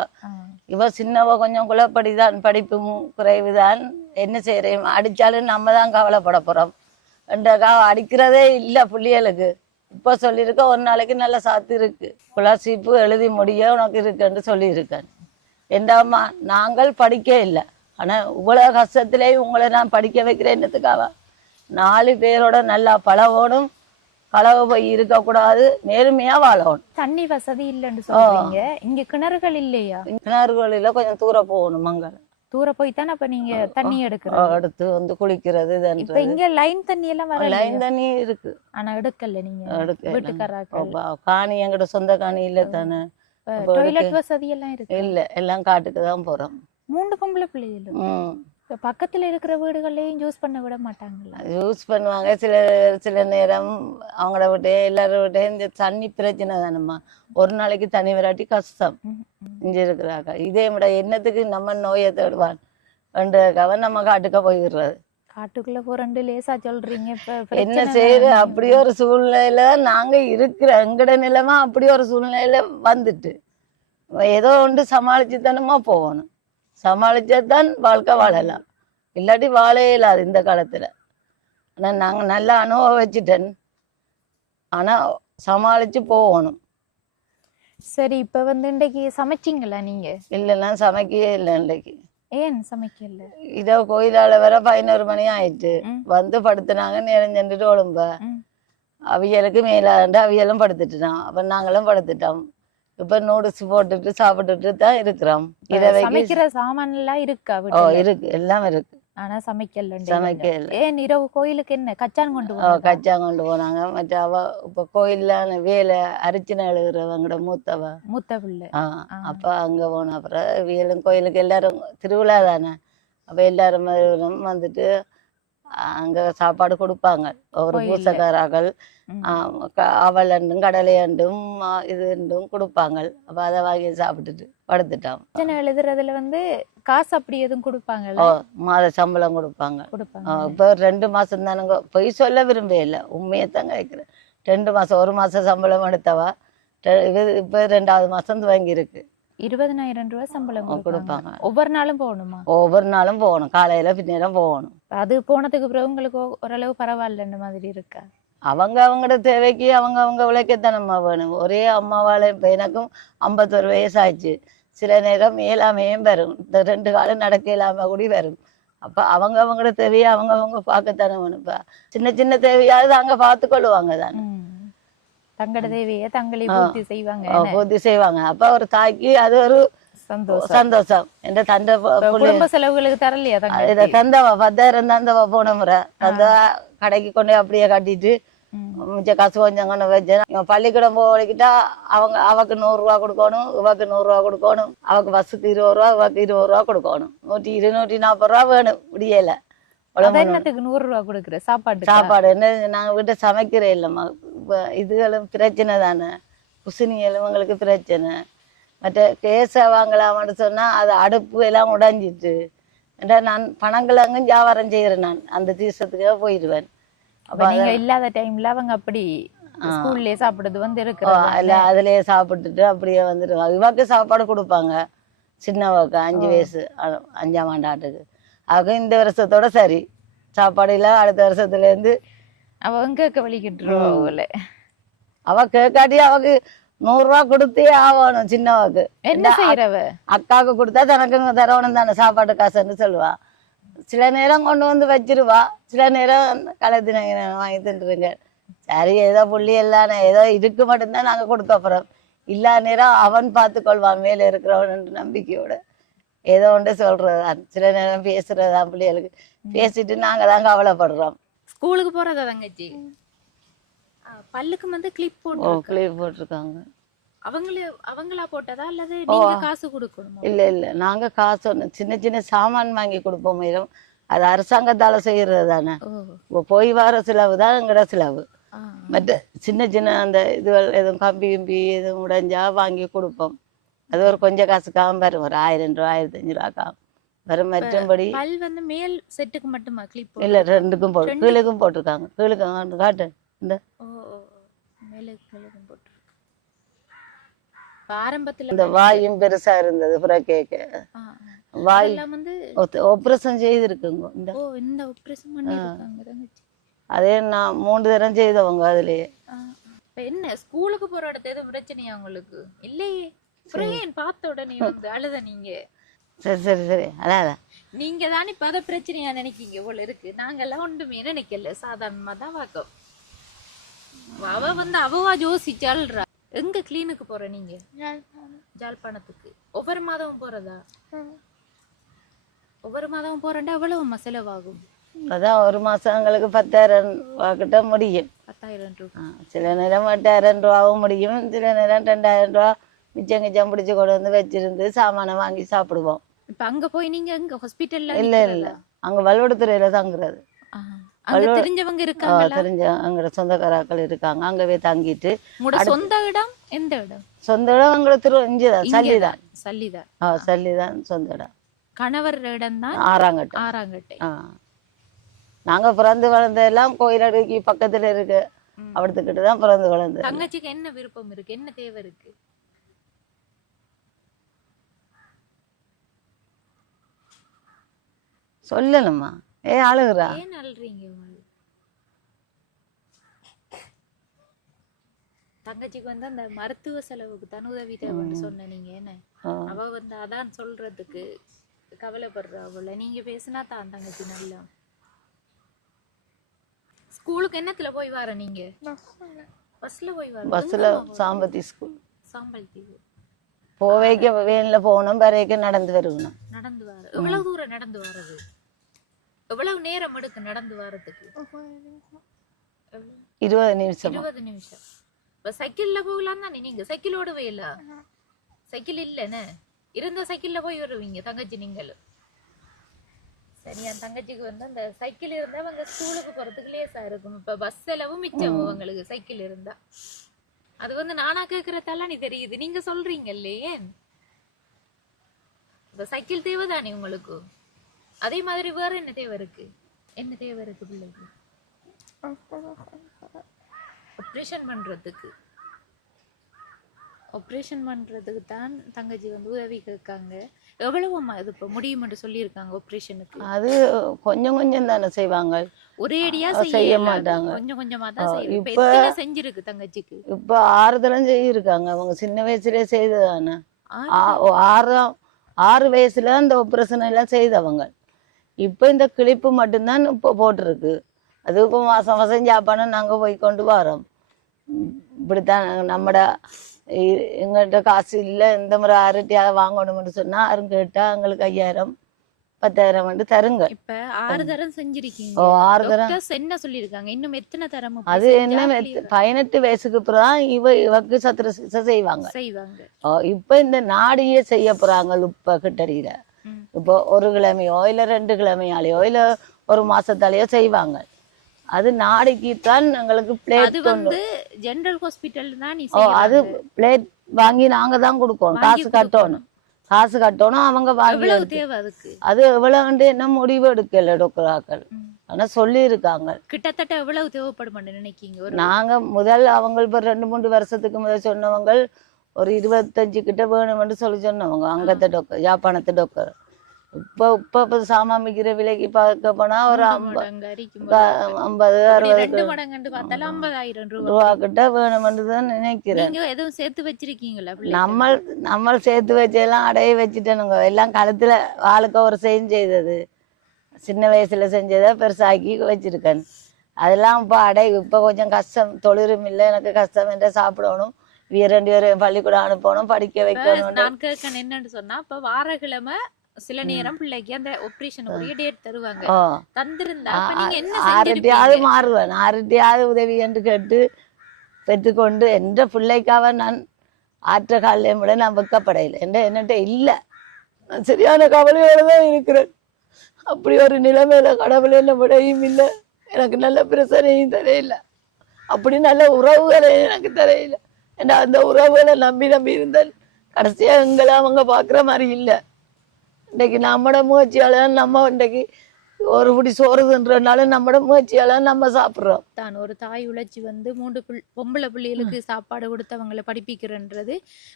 இவ சின்னவ கொஞ்சம் குலப்படிதான், படிப்பும் குறைவுதான். என்ன செய்யறேன், அடிச்சாலும் நம்ம தான் கவலைப்பட போறோம். அடிக்கிறதே இல்ல பிள்ளைகளுக்கு. இப்ப சொல்லியிருக்க ஒரு நாளைக்கு நல்ல சாத்து இருக்கு, ஸ்காலர்ஷிப்பு எழுதி முடிய உனக்கு இருக்குன்னு சொல்லியிருக்கேன். என்னம்மா நாங்கள் படிக்க இல்லை, ஆனா இவ்வளவு கஷ்டத்திலேயே உங்களை நான் படிக்க வைக்கிறேன். என்னத்துக்காக 4 பேரோட நல்லா பழகணும், களவு போய் இருக்கக்கூடாது, நேர்மையா வாழணும். தண்ணி வசதி இல்லைன்னு சொல்றீங்க, இங்க கிணறுகள் இல்லையா? கிணறுகள் இல்ல, கொஞ்சம் தூரம் போகணும். மங்கள தூர போய் தானே அப்ப நீங்க தண்ணி எடுத்து வந்து குளிக்கிறது. இப்ப இங்க லைன் தண்ணி எல்லாம் வர லைன் தண்ணி இருக்கு, ஆனா எடுக்கல. நீங்க வீட்டுக்காரர்கள் காணி எங்கிட்ட சொந்த காணி இல்ல தானே. டாய்லெட் வசதி எல்லாம் இருக்கு இல்ல, எல்லாம் காட்டுக்கு தான் போறோம். 3 பொம்பளை பிள்ளைகள். பக்கத்துல இருக்கிற வீடுகள்லயும் யூஸ் பண்ண விட மாட்டாங்களா? யூஸ் பண்ணுவாங்க. சில நேரம் அவங்கள விட்டு எல்லாரும் விட்டு இந்த தண்ணி பிரச்சனை தானம்மா. ஒரு நாளைக்கு தண்ணி வராட்டி கஷ்டம். இங்க இருக்கிறாங்க இதே விட என்னத்துக்கு நம்ம நோயை தேடுவான் ரெண்டுக்காக நம்ம காட்டுக்க போயிடுறது. காட்டுக்குள்ள போறண்டு லேசா சொல்றீங்க. என்ன செய்யுது, அப்படி ஒரு சூழ்நிலையில நாங்க இருக்கிற எங்கட நிலைமை அப்படி ஒரு சூழ்நிலையில வந்துட்டு ஏதோ ஒன்று சமாளிச்சு தானமா போகணும். சமாளிச்சாதான் வாழ்க்கை வாழலாம், இல்லாட்டி வாழவே இல்லாது இந்த காலத்துல. ஆனா நாங்க நல்லா அனுபவிச்சுட்டேன், ஆனா சமாளிச்சு போகணும். சரி, இப்ப வந்து இன்றைக்கு சமைச்சிங்களா நீங்க? இல்ல, நான் சமைக்கவே இல்லை இன்றைக்கு. ஏன் சமைக்கல? இதோ கோயிலால வர 11 மணி ஆயிட்டு வந்து படுத்துனாங்க. நேரம் சென்றுட்டு ஒழும்ப அவியலுக்கு மேலாண்டு அவியலும் படுத்துட்டுனான். அப்ப நாங்களும் படுத்துட்டோம். இப்ப நூடுல்ஸ் போட்டுட்டு சாப்பிட்டுட்டு தான் இருக்கிறோம். சமைக்கிற சாமான் எல்லாம் இருக்கா? இருக்கு, எல்லாம் இருக்கு. ஆனா சமைக்கல. ஏன் இரவு கோயிலுக்கு என்ன கச்சான் கொண்டு கொண்டு போனாங்க. மற்ற அவ இப்ப கோயில்ல வேலை அரிச்சனை எழுதுறவங்கட மூத்த பிள்ளை. அப்ப அங்க போன அப்புறம் வியலும் கோயிலுக்கு எல்லாரும் திருவிழா தானே. அப்ப எல்லாரும் வந்துட்டு அங்க சாப்பாடு கொடுப்பாங்க. ஒரு பூசக்காராக்கள் அவல் அண்டும் கடலை அண்டும் இதுண்டும் கொடுப்பாங்க. அப்ப அதை வாங்கி சாப்பிட்டுட்டு படுத்துட்டோம். எழுதுறதுல வந்து காசு அப்படி எதுவும் கொடுப்பாங்க? மாத சம்பளம் கொடுப்பாங்க. இப்ப 2 மாசம் தானுங்க, பொய் சொல்ல விரும்ப இல்லை, உண்மையத்தான் கேட்கிறேன். 2 மாசம் 1 மாசம் சம்பளம் எடுத்தவா இப்ப 2வது மாசம் துவங்கி இருக்கு. 20,000 ரூபாய் சம்பளம் கொடுப்பாங்க. ஒவ்வொரு நாளும் போகணுமா? ஒவ்வொரு நாளும் போகணும், காலையில பின்னேரம் போகணும். அது போனதுக்கு பிறகு உங்களுக்கு ஓரளவு பரவாயில்ல மாதிரி இருக்கா? அவங்களோட தேவைக்கு அவங்க உழைக்கத்தானம்மா வேணும். ஒரே அம்மாவால இப்ப எனக்கும் 51 வயசு ஆயிடுச்சு. சில நேரம் இயலாமையும் வரும், இந்த 2 காலம் நடக்க இல்லாம கூடி வரும். அப்ப அவங்களோட தேவையை அவங்க பார்க்கத்தானே வேணும். இப்ப சின்ன சின்ன தேவையாவது அங்க பார்த்து கொள்ளுவாங்க தானே. தங்களோட தேவையை தங்களை பூர்த்தி செய்வாங்க. அப்ப ஒரு தாய்க்கு அது ஒரு சந்தோஷம். என்ற தந்தை குடும்ப செலவுகளுக்கு தரலையா? தந்தவா 10,000 தந்தவா போன முறை தந்தா கடைக்கு கொண்டு அப்படியே கட்டிட்டு மிச்ச காசு கொஞ்சம் கொண்டு வச்சேன். பள்ளிக்கூடம் போகிட்டா அவக்கு 100 ரூபா கொடுக்கணும், இவக்கு 100 ரூபா கொடுக்கணும், அவக்கு பஸ்ஸுக்கு 20 ரூபா, இவக்கு 20 ரூபா கொடுக்கணும். 120 140 ரூபா வேணும் முடியல. 100 ரூபா கொடுக்குற சாப்பாடு என்ன நாங்க வீட்டை சமைக்கிறே இல்லம்மா. இதுகளும் பிரச்சனை தானே, குசினிகளும் உங்களுக்கு பிரச்சனை. மற்ற கேச வாங்கலாமான்னு சொன்னா அது அடுப்பு எல்லாம் உடைஞ்சிட்டு. நான் பணங்கிழங்கும் வியாபாரம் செய்யறேன். நான் அந்த தீசத்துக்காக போயிடுவேன். அப்ப நீங்க இல்லாத டைம்ல அவங்க அப்படி ஸ்கூல்லயே சாப்பிடுறது வந்து இருக்கு, அதுலயே சாப்பிட்டுட்டு அப்படியே வந்துடுவாங்க. இவாக்கு சாப்பாடு கொடுப்பாங்க, சின்னவாக்கு 5 வயசு 5ஆம் ஆண்டாட்டுக்கு. அவங்க இந்த வருஷத்தோட சரி சாப்பாடு இல்ல, அடுத்த வருஷத்துல இருந்து அவங்க கேட்க வலிக்கிட்டு அவ கேட்காட்டி அவக்கு 100 ரூபா கொடுத்தே ஆகணும். சின்னவாக்கு என்ன செய்யறவ அக்காவுக்கு கொடுத்தா தனக்கு தரவணும் தானே சாப்பாட்டு காசுன்னு சொல்லுவா. சில நேரம் கொண்டு வந்து வச்சிருவா, சில நேரம் கலத்தின வாங்கி தின்றுங்க. சரி, ஏதோ புள்ளி எல்லாம் ஏதோ இதுக்கு மட்டும்தான் நாங்க கொடுக்க போறோம். இல்லா நேரம் அவன் பார்த்து கொள்வான் மேல இருக்கிறவன் நம்பிக்கையோட ஏதோ ஒன்று சொல்றதுதான். சில நேரம் பேசுறதுதான் பிள்ளைகளுக்கு. பேசிட்டு நாங்க தான் கவலைப்படுறோம். ஸ்கூலுக்கு போறதா தங்கச்சி? பல்லுக்கு வந்து கிளிப் போட்டிருக்காங்க. அவங்களா போட்டதா அல்லது நீங்க காசு கொடுக்கணுமா? இல்ல, நாங்க காசு சின்ன சின்ன சாமான் வாங்கி கொடுப்போம். அது அரசாங்கத்தால செய்யறது தானே. போய் வர செலவு தான் எங்கட செலவு. மற்ற சின்ன சின்ன அந்த இதுகள் எதுவும் கம்பி கிம்பி எதுவும் உடைஞ்சா வாங்கி கொடுப்போம். அது ஒரு கொஞ்சம் காசுக்காக வரும், ஒரு 1000 ரூபா 1500 வரும். மற்றபடி பல் வந்து மேல் செட்டுக்கு மட்டுமா கிளிப் இல்ல ரெண்டுக்கும் போட்டு கீழுக்கும் போட்டிருக்காங்க. கீழுக்கு காட்டு இந்த மேலுக்கும் போட்டு ஆரம்பத்துல இந்த வாயும் பெருசா இருந்தது கேட்க வாய் வந்து ஆபரேஷன் செய்திருக்குங்க. இந்த ஆபரேஷன் பண்ணிருக்காங்க. அதே நான் 3 தரம் செய்தவங்க. அதுலயே என்ன ஸ்கூலுக்கு போற இடத்துல எதுவும் பிரச்சனையா உங்களுக்கு? இல்லையே, பார்த்த உடனே வந்து அழுத நீங்க. சரி சரி சரி, அதான் நீங்க தானே இப்ப அத பிரச்சனையா நினைக்கீங்க போல இருக்கு. நாங்கெல்லாம் ஒன்றுமே நினைக்கல, சாதாரணமா தான் பார்க்கோம். அவ வந்து அவவா யோசிச்சாள்றா. எங்க கிளீனுக்கு போற நீங்க? ஜாழ்ப்பாணத்துக்கு. ஒவ்வொரு மாதமும் போறதா? ஒவ்வொரு மாதமும் போறேன்டா எவ்வளவு செலவாகும்? அதான் ஒரு மாசம் எங்களுக்கு 10,000 ரூபா கிட்ட முடியும். 10,000 ரூபா. சில நேரம் 8,000 ரூபாவும் முடியும், சில நேரம் 2,000 ரூபா மிச்சம் பிடிச்சு கொண்டு வந்து வச்சிருந்து சாமானை வாங்கி சாப்பிடுவோம். இப்ப அங்க போய் நீங்க எங்க ஹாஸ்பிட்டல்ல? இல்ல இல்ல, அங்க வல்வடுத்துறையில தங்குறது. அங்க தெரிஞ்சவங்க இருக்காங்க, தெரிஞ்ச அங்க சொந்தக்காராக்கள் இருக்காங்க. அங்கவே தங்கிட்டு. சொந்த இடம் எந்த இடம்? சொந்த இடம் எங்களுக்கு இங்கதான், சல்லிதான். சல்லிதான். சல்லிதான் சொந்த இடம். கணவர் இடம் தான் ஆறாங்கட்டை. ஆறாங்கட்டை. நாங்க பிறந்து வளர்ந்த எல்லாம் கோயிலடுக்கு பக்கத்துல இருக்கு. அவடத்துக்கிட்ட தான் பிறந்து வளர்ந்து. தங்கச்சிக்கு என்ன விருப்பம் இருக்கு, என்ன தேவை இருக்கு? சொல்லணுமா? அழுகுறா. ஏன் அழுறீங்க? தங்கச்சிக்கு வந்து அந்த மருத்துவ செலவுக்கு தன் உதவி தேவைன்னு சொன்ன நீங்க. என்ன அவ வந்து அதான் சொல்றதுக்கு கவலைப்படுறா அவள. நீங்க பேசினா தான் தங்கச்சி நல்லா. ஸ்கூலுக்கு என்னத்துல போய் வர நீங்க? பஸ்ல போய் வர? பஸ்ல சாம்பத்தி ஸ்கூல். சாம்பத்தி போவேக்க வேன்ல போகணும், வரைக்க நடந்து வரணும். நடந்து வர எவ்வளவு தூரம் நடந்து வர்றது? எவ்வளவு நேரம் எடுக்கு நடந்து வரதுக்கு? 20 நிமிஷம். 20 நிமிஷம். இப்ப சைக்கிள்ல போகலாம் தானே நீங்க? சைக்கிள் ஓடவே இல்ல? சைக்கிள் இல்லன்னு இருந்த சைக்கிள்ல போய் வருவீங்க தங்கச்சி நீங்களும். சரியா? தங்கச்சிக்கு வந்து அந்த சைக்கிள் இருந்தா அவங்க ஸ்கூலுக்கு போறதுக்கு லேசா இருக்கும். இப்ப பஸ் செலவும் மிச்சம் அவங்களுக்கு சைக்கிள் இருந்தா. அது வந்து நானா கேக்குறதால நீ தெரியுது, நீங்க சொல்றீங்க இல்லையே. இப்ப சைக்கிள் தேவைதானே உங்களுக்கு? அதே மாதிரி வேற என்ன தேவை இருக்கு? என்ன தேவை இருக்கு பிள்ளைக்கு? ஆபரேஷன் பண்றதுக்கு. ஆபரேஷன் பண்றதுக்கு தான் தங்கச்சி வந்து உதவி கேட்காங்க. எவ்வளவுமா இது இப்ப முடியும்னு சொல்லியிருக்காங்க ஆபரேஷனுக்கு? அது கொஞ்சம் கொஞ்சம் தானே செய்வாங்க, ஒரே அடியா செய்ய மாட்டாங்க. கொஞ்சம் கொஞ்சமா தான் செய்வாங்க. இப்ப செஞ்சிருக்கு தங்கச்சிக்கு. இப்ப 6 தரம் செய்யிருக்காங்க. அவங்க சின்ன வயசுலயே செய்ததானே. 6 வயசுல அந்த ஆபரேஷன் எல்லாம் செய்தவங்க. இப்ப இந்த கிளிப்பு மட்டும்தான் இப்போ போட்டிருக்கு. அது இப்போ மாசம் மாசம் சாப்பாடு நாங்க போய் கொண்டு வரோம். இப்படித்தான் நம்மட எங்கள்கிட்ட காசு இல்லை, இந்த முறை அரட்டியாக வாங்கணும்னு சொன்னா யாரும் கேட்டா எங்களுக்கு 5,000 10,000 வந்து தருங்க. இப்ப 6 தரம் செஞ்சிருக்கீங்க. 6 தரம் என்ன சொல்லிருக்காங்க? இன்னும் எத்தனை தரம்? அது என்ன 18 வயசுக்கு அப்புறம் இவக்கு சத்திர சிகிச்சை செய்வாங்க. இப்ப இந்த நாடியே செய்ய போறாங்க. இப்ப கிட்டடியில இப்போ 1 கிழமையோ இல்ல 2 கிழமையாலேயோ இல்ல 1 மாசத்தாலேயோ செய்வாங்க. அது நாளைக்கு தான் எங்களுக்கு பிளேட் வந்து ஜெனரல் ஹாஸ்பிடல் தான். அது பிளேட் வாங்கி நாங்க தான் கொடுக்கணும், காசு கட்டணும். அவங்க வாங்கி அது எவ்வளவு என்ன முடிவு எடுக்கல டாக்டராக்கள். ஆனா சொல்லி இருக்காங்க கிட்டத்தட்ட எவ்வளவு தேவைப்படும் நினைக்கீங்க? நாங்க முதல் அவங்க இப்ப 2-3 வருஷத்துக்கு முதல் சொன்னவங்க ஒரு 25 கிட்ட வேணும்னு சொல்லி சொன்னவங்க. அங்கத்த டாக்டர், யாழ்ப்பாணத்து டாக்டர். இப்ப சாமாமிக்கிற விலைக்கு பார்க்க போனா ஒரு 50-60 ரூபா கிட்ட வேணும்னு தான் நினைக்கிறேன். எதுவும் சேர்த்து வச்சிருக்கீங்களா? நம்ம சேர்த்து வச்செல்லாம் அடைய வச்சுட்டேனுங்க. எல்லாம் கழுத்துல ஆளுக்கு ஒரு செய்தது, சின்ன வயசுல செஞ்சதை பெருசாக்கி வச்சிருக்கேன். அதெல்லாம் இப்ப கொஞ்சம் கஷ்டம். தொழிலும் இல்லை எனக்கு, கஷ்டம் என்ற சாப்பிடணும், 2 பேரும் பள்ளிக்கூடம் அனுப்பணும், படிக்க வைக்கணும். நான் கேட்கணும் என்னன்னு சொன்னா, இப்ப வாரக்கிழமை சில நேரம் பிள்ளைக்கு அந்த ஆபரேஷன் உரிய டேட் தருவாங்க. தந்திருந்தா நீங்க என்ன அரட்டியாவது மாறுவேன், அரட்டியாவது உதவி என்று கேட்டு பெற்றுக்கொண்டு என்ற பிள்ளைக்காக நான் ஆற்ற காலையும் விட நான் வெக்கப்படையில. என்னட்ட இல்ல, நான் சரியான கவலையோட தான் இருக்கிறேன். அப்படி ஒரு நிலைமையில கடவுள் என்ன விடையும் இல்லை, எனக்கு நல்ல பிரச்சனையும் தெரியல. அப்படி நல்ல உறவுகளை எனக்கு தெரியல. ஏன்னா அந்த உறவுகளை நம்பி நம்பி இருந்தேன். கடைசியா எங்களை அவங்க பாக்குற மாதிரி இல்லை. இன்னைக்கு நம்மட முயற்சியால நம்ம இன்னைக்கு ஒரு பிடி சோறுன்றனால நம்மட முயற்சியால நம்ம சாப்பிடுறோம். தான் ஒரு தாய் உழைச்சி வந்து 3 பொம்பளை பிள்ளைகளுக்கு சாப்பாடு கொடுத்து அவங்கள படிப்பிக்கிறன்றது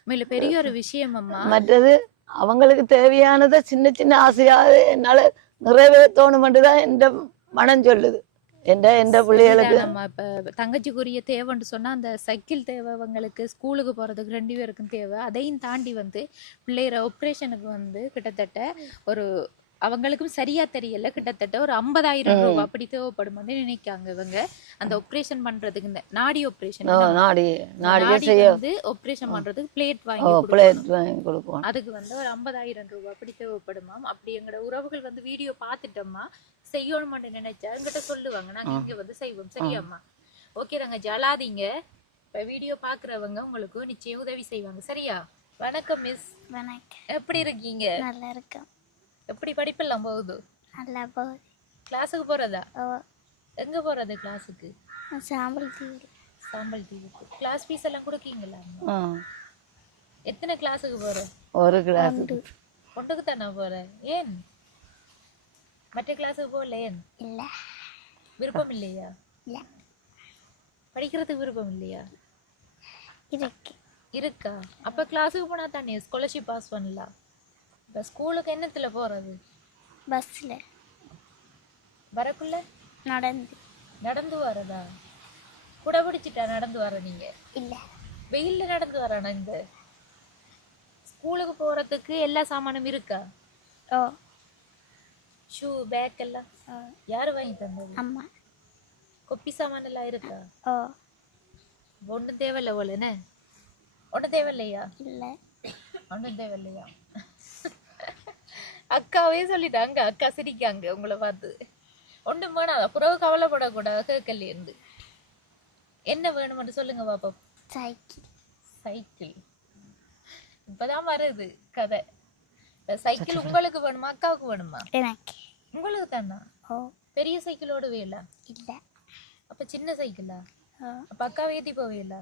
மேல பெரிய ஒரு விஷயம் அம்மா. மற்றது அவங்களுக்கு தேவையானதை சின்ன சின்ன ஆசையாவது என்னால நிறைவேற்றணும்னு தான் எந்த மனம் சொல்லுது. எந்த பிள்ளைகளுக்கு நம்ம இப்ப தங்கச்சிக்குரிய தேவைன்னு சொன்னா அந்த சைக்கிள் தேவை, அவங்களுக்கு ஸ்கூலுக்கு போறதுக்கு 2 பேருக்கும் தேவை. அதையும் தாண்டி வந்து பிள்ளைகிற ஆப்ரேஷனுக்கு வந்து கிட்டத்தட்ட ஒரு அவங்களுக்கும் சரியா தெரியல, கிட்டத்தட்ட ஒரு 50,000 ரூபாய் அப்படி தேவைப்படும் வந்து நினைக்காங்க இவங்க. அந்த ஆப்ரேஷன் பண்றதுக்கு இந்த நாடி ஆப்ரேஷன் வந்து ஆப்ரேஷன் பண்றதுக்கு பிளேட் வாங்கி கொடுப்போம். அதுக்கு வந்து ஒரு 50,000 ரூபாய் அப்படி தேவைப்படுமாம். அப்படி எங்களோட உறவுகள் வந்து வீடியோ பார்த்துட்டோம்மா, செய்யணும்னு நினைச்சா எங்கிட்ட சொல்லுவாங்க, நாங்க இங்க வந்து செய்வோம். சரியாம்மா? ஓகே தாங்க, ஜலாதீங்க. இப்ப வீடியோ பாக்குறவங்க உங்களுக்கு நிச்சயம் உதவி செய்வாங்க. சரியா? வணக்கம் மிஸ். வணக்கம். எப்படி இருக்கீங்க? நல்லா இருக்கேன். எப்படி படிப்பெல்லாம் போகுது? நல்லா போகுது. கிளாஸுக்கு போறதா? எங்க போறது கிளாஸுக்கு? சாம்பல் தீவு. சாம்பல் தீவுக்கு. கிளாஸ் ஃபீஸ் எல்லாம் கொடுக்கீங்களா? எத்தனை கிளாஸுக்கு போற? ஒரு கிளாஸ். ஒன்றுக்கு தானே போற? ஏன் மற்ற கிளாஸுக்கு போகல? ஏன் இல்ல, விருப்பம் இல்லையா? இல்ல, படிக்கிறதுக்கு விருப்பம் இல்லையா? இருக்கு. இருக்கா? அப்ப கிளாஸுக்கு போனா தானே ஸ்காலர்ஷிப் பாஸ் பண்ணலாம். இப்ப ஸ்கூலுக்கு என்னத்துல போறது? பஸ்ல. வரக்குள்ள நடந்து வரதா? கூட பிடிச்சிட்டா நடந்து வர? நீங்க இல்ல, வெயில்ல நடந்து வரானா? இந்த ஸ்கூலுக்கு போறதுக்கு எல்லா சாமானும் இருக்கா? ஷூ பேக் எல்லாம் யாரு வாங்கி தந்தது? அம்மா. கொப்பி சாமான் எல்லாம் இருக்கா? ஒன்றும் தேவையில்ல போல. என்ன ஒன்றும் தேவையில்லையா? இல்ல, ஒன்றும் தேவையில்லையா? அக்காவே சொல்லிட்டாங்க. அக்கா சிரிக்காங்க உங்களை பார்த்து. ஒன்றும் வேணாம், அப்புறம் கவலைப்படக்கூடாது. கேட்கலேருந்து என்ன வேணும்னு சொல்லுங்க பாப்பா. சைக்கிள். சைக்கிள் இப்பதான் வருது கதை. சைக்கிள் உங்களுக்கு வேணுமா அக்காவுக்கு வேணுமா? எனக்கு. உங்களுக்கு தானா? பெரிய சைக்கிளோட வேல இல்ல. அப்ப சின்ன சைக்கிளா? அப்ப அக்கா ஏத்தி போவேல?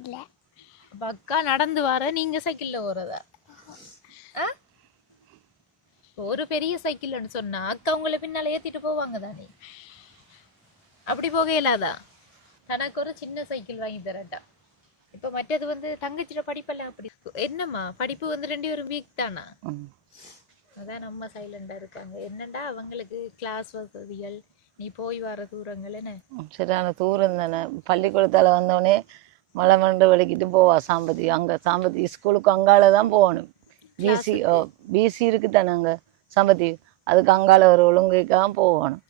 இல்ல. அப்ப அக்கா நடந்து வர, நீங்க சைக்கிள்ல போறதா? ஒரு பெரிய சைக்கிள்னு சொன்னா அக்கா உங்களை பின்னால ஏத்திட்டு போவாங்க தானே? அப்படி போக இயலாதா? தனக்கு ஒரு சின்ன சைக்கிள் வாங்கி தரட்டா. இப்ப மற்றது வந்து தங்கச்சியோட படிப்பெல்லாம் அப்படி என்னம்மா படிப்பு வந்து 2 பேரும் வீக் தானா? அதான் நம்ம சைலண்டா இருக்காங்க. என்னண்டா அவங்களுக்கு கிளாஸ் வசதிகள், நீ போய் வர தூரங்கள் என்ன சரியான தூரம் தானே. பள்ளிக்கூடத்தால வந்தோடனே மலை மண்டு வலிக்கிட்டு போவா சாம்பதி. அங்க சாம்பதி ஸ்கூலுக்கு அங்கால தான் போகணும். பிசி இருக்கு தானே அங்க சாம்பதி, அதுக்கு அங்கால ஒரு ஒழுங்குக்காக போகணும்.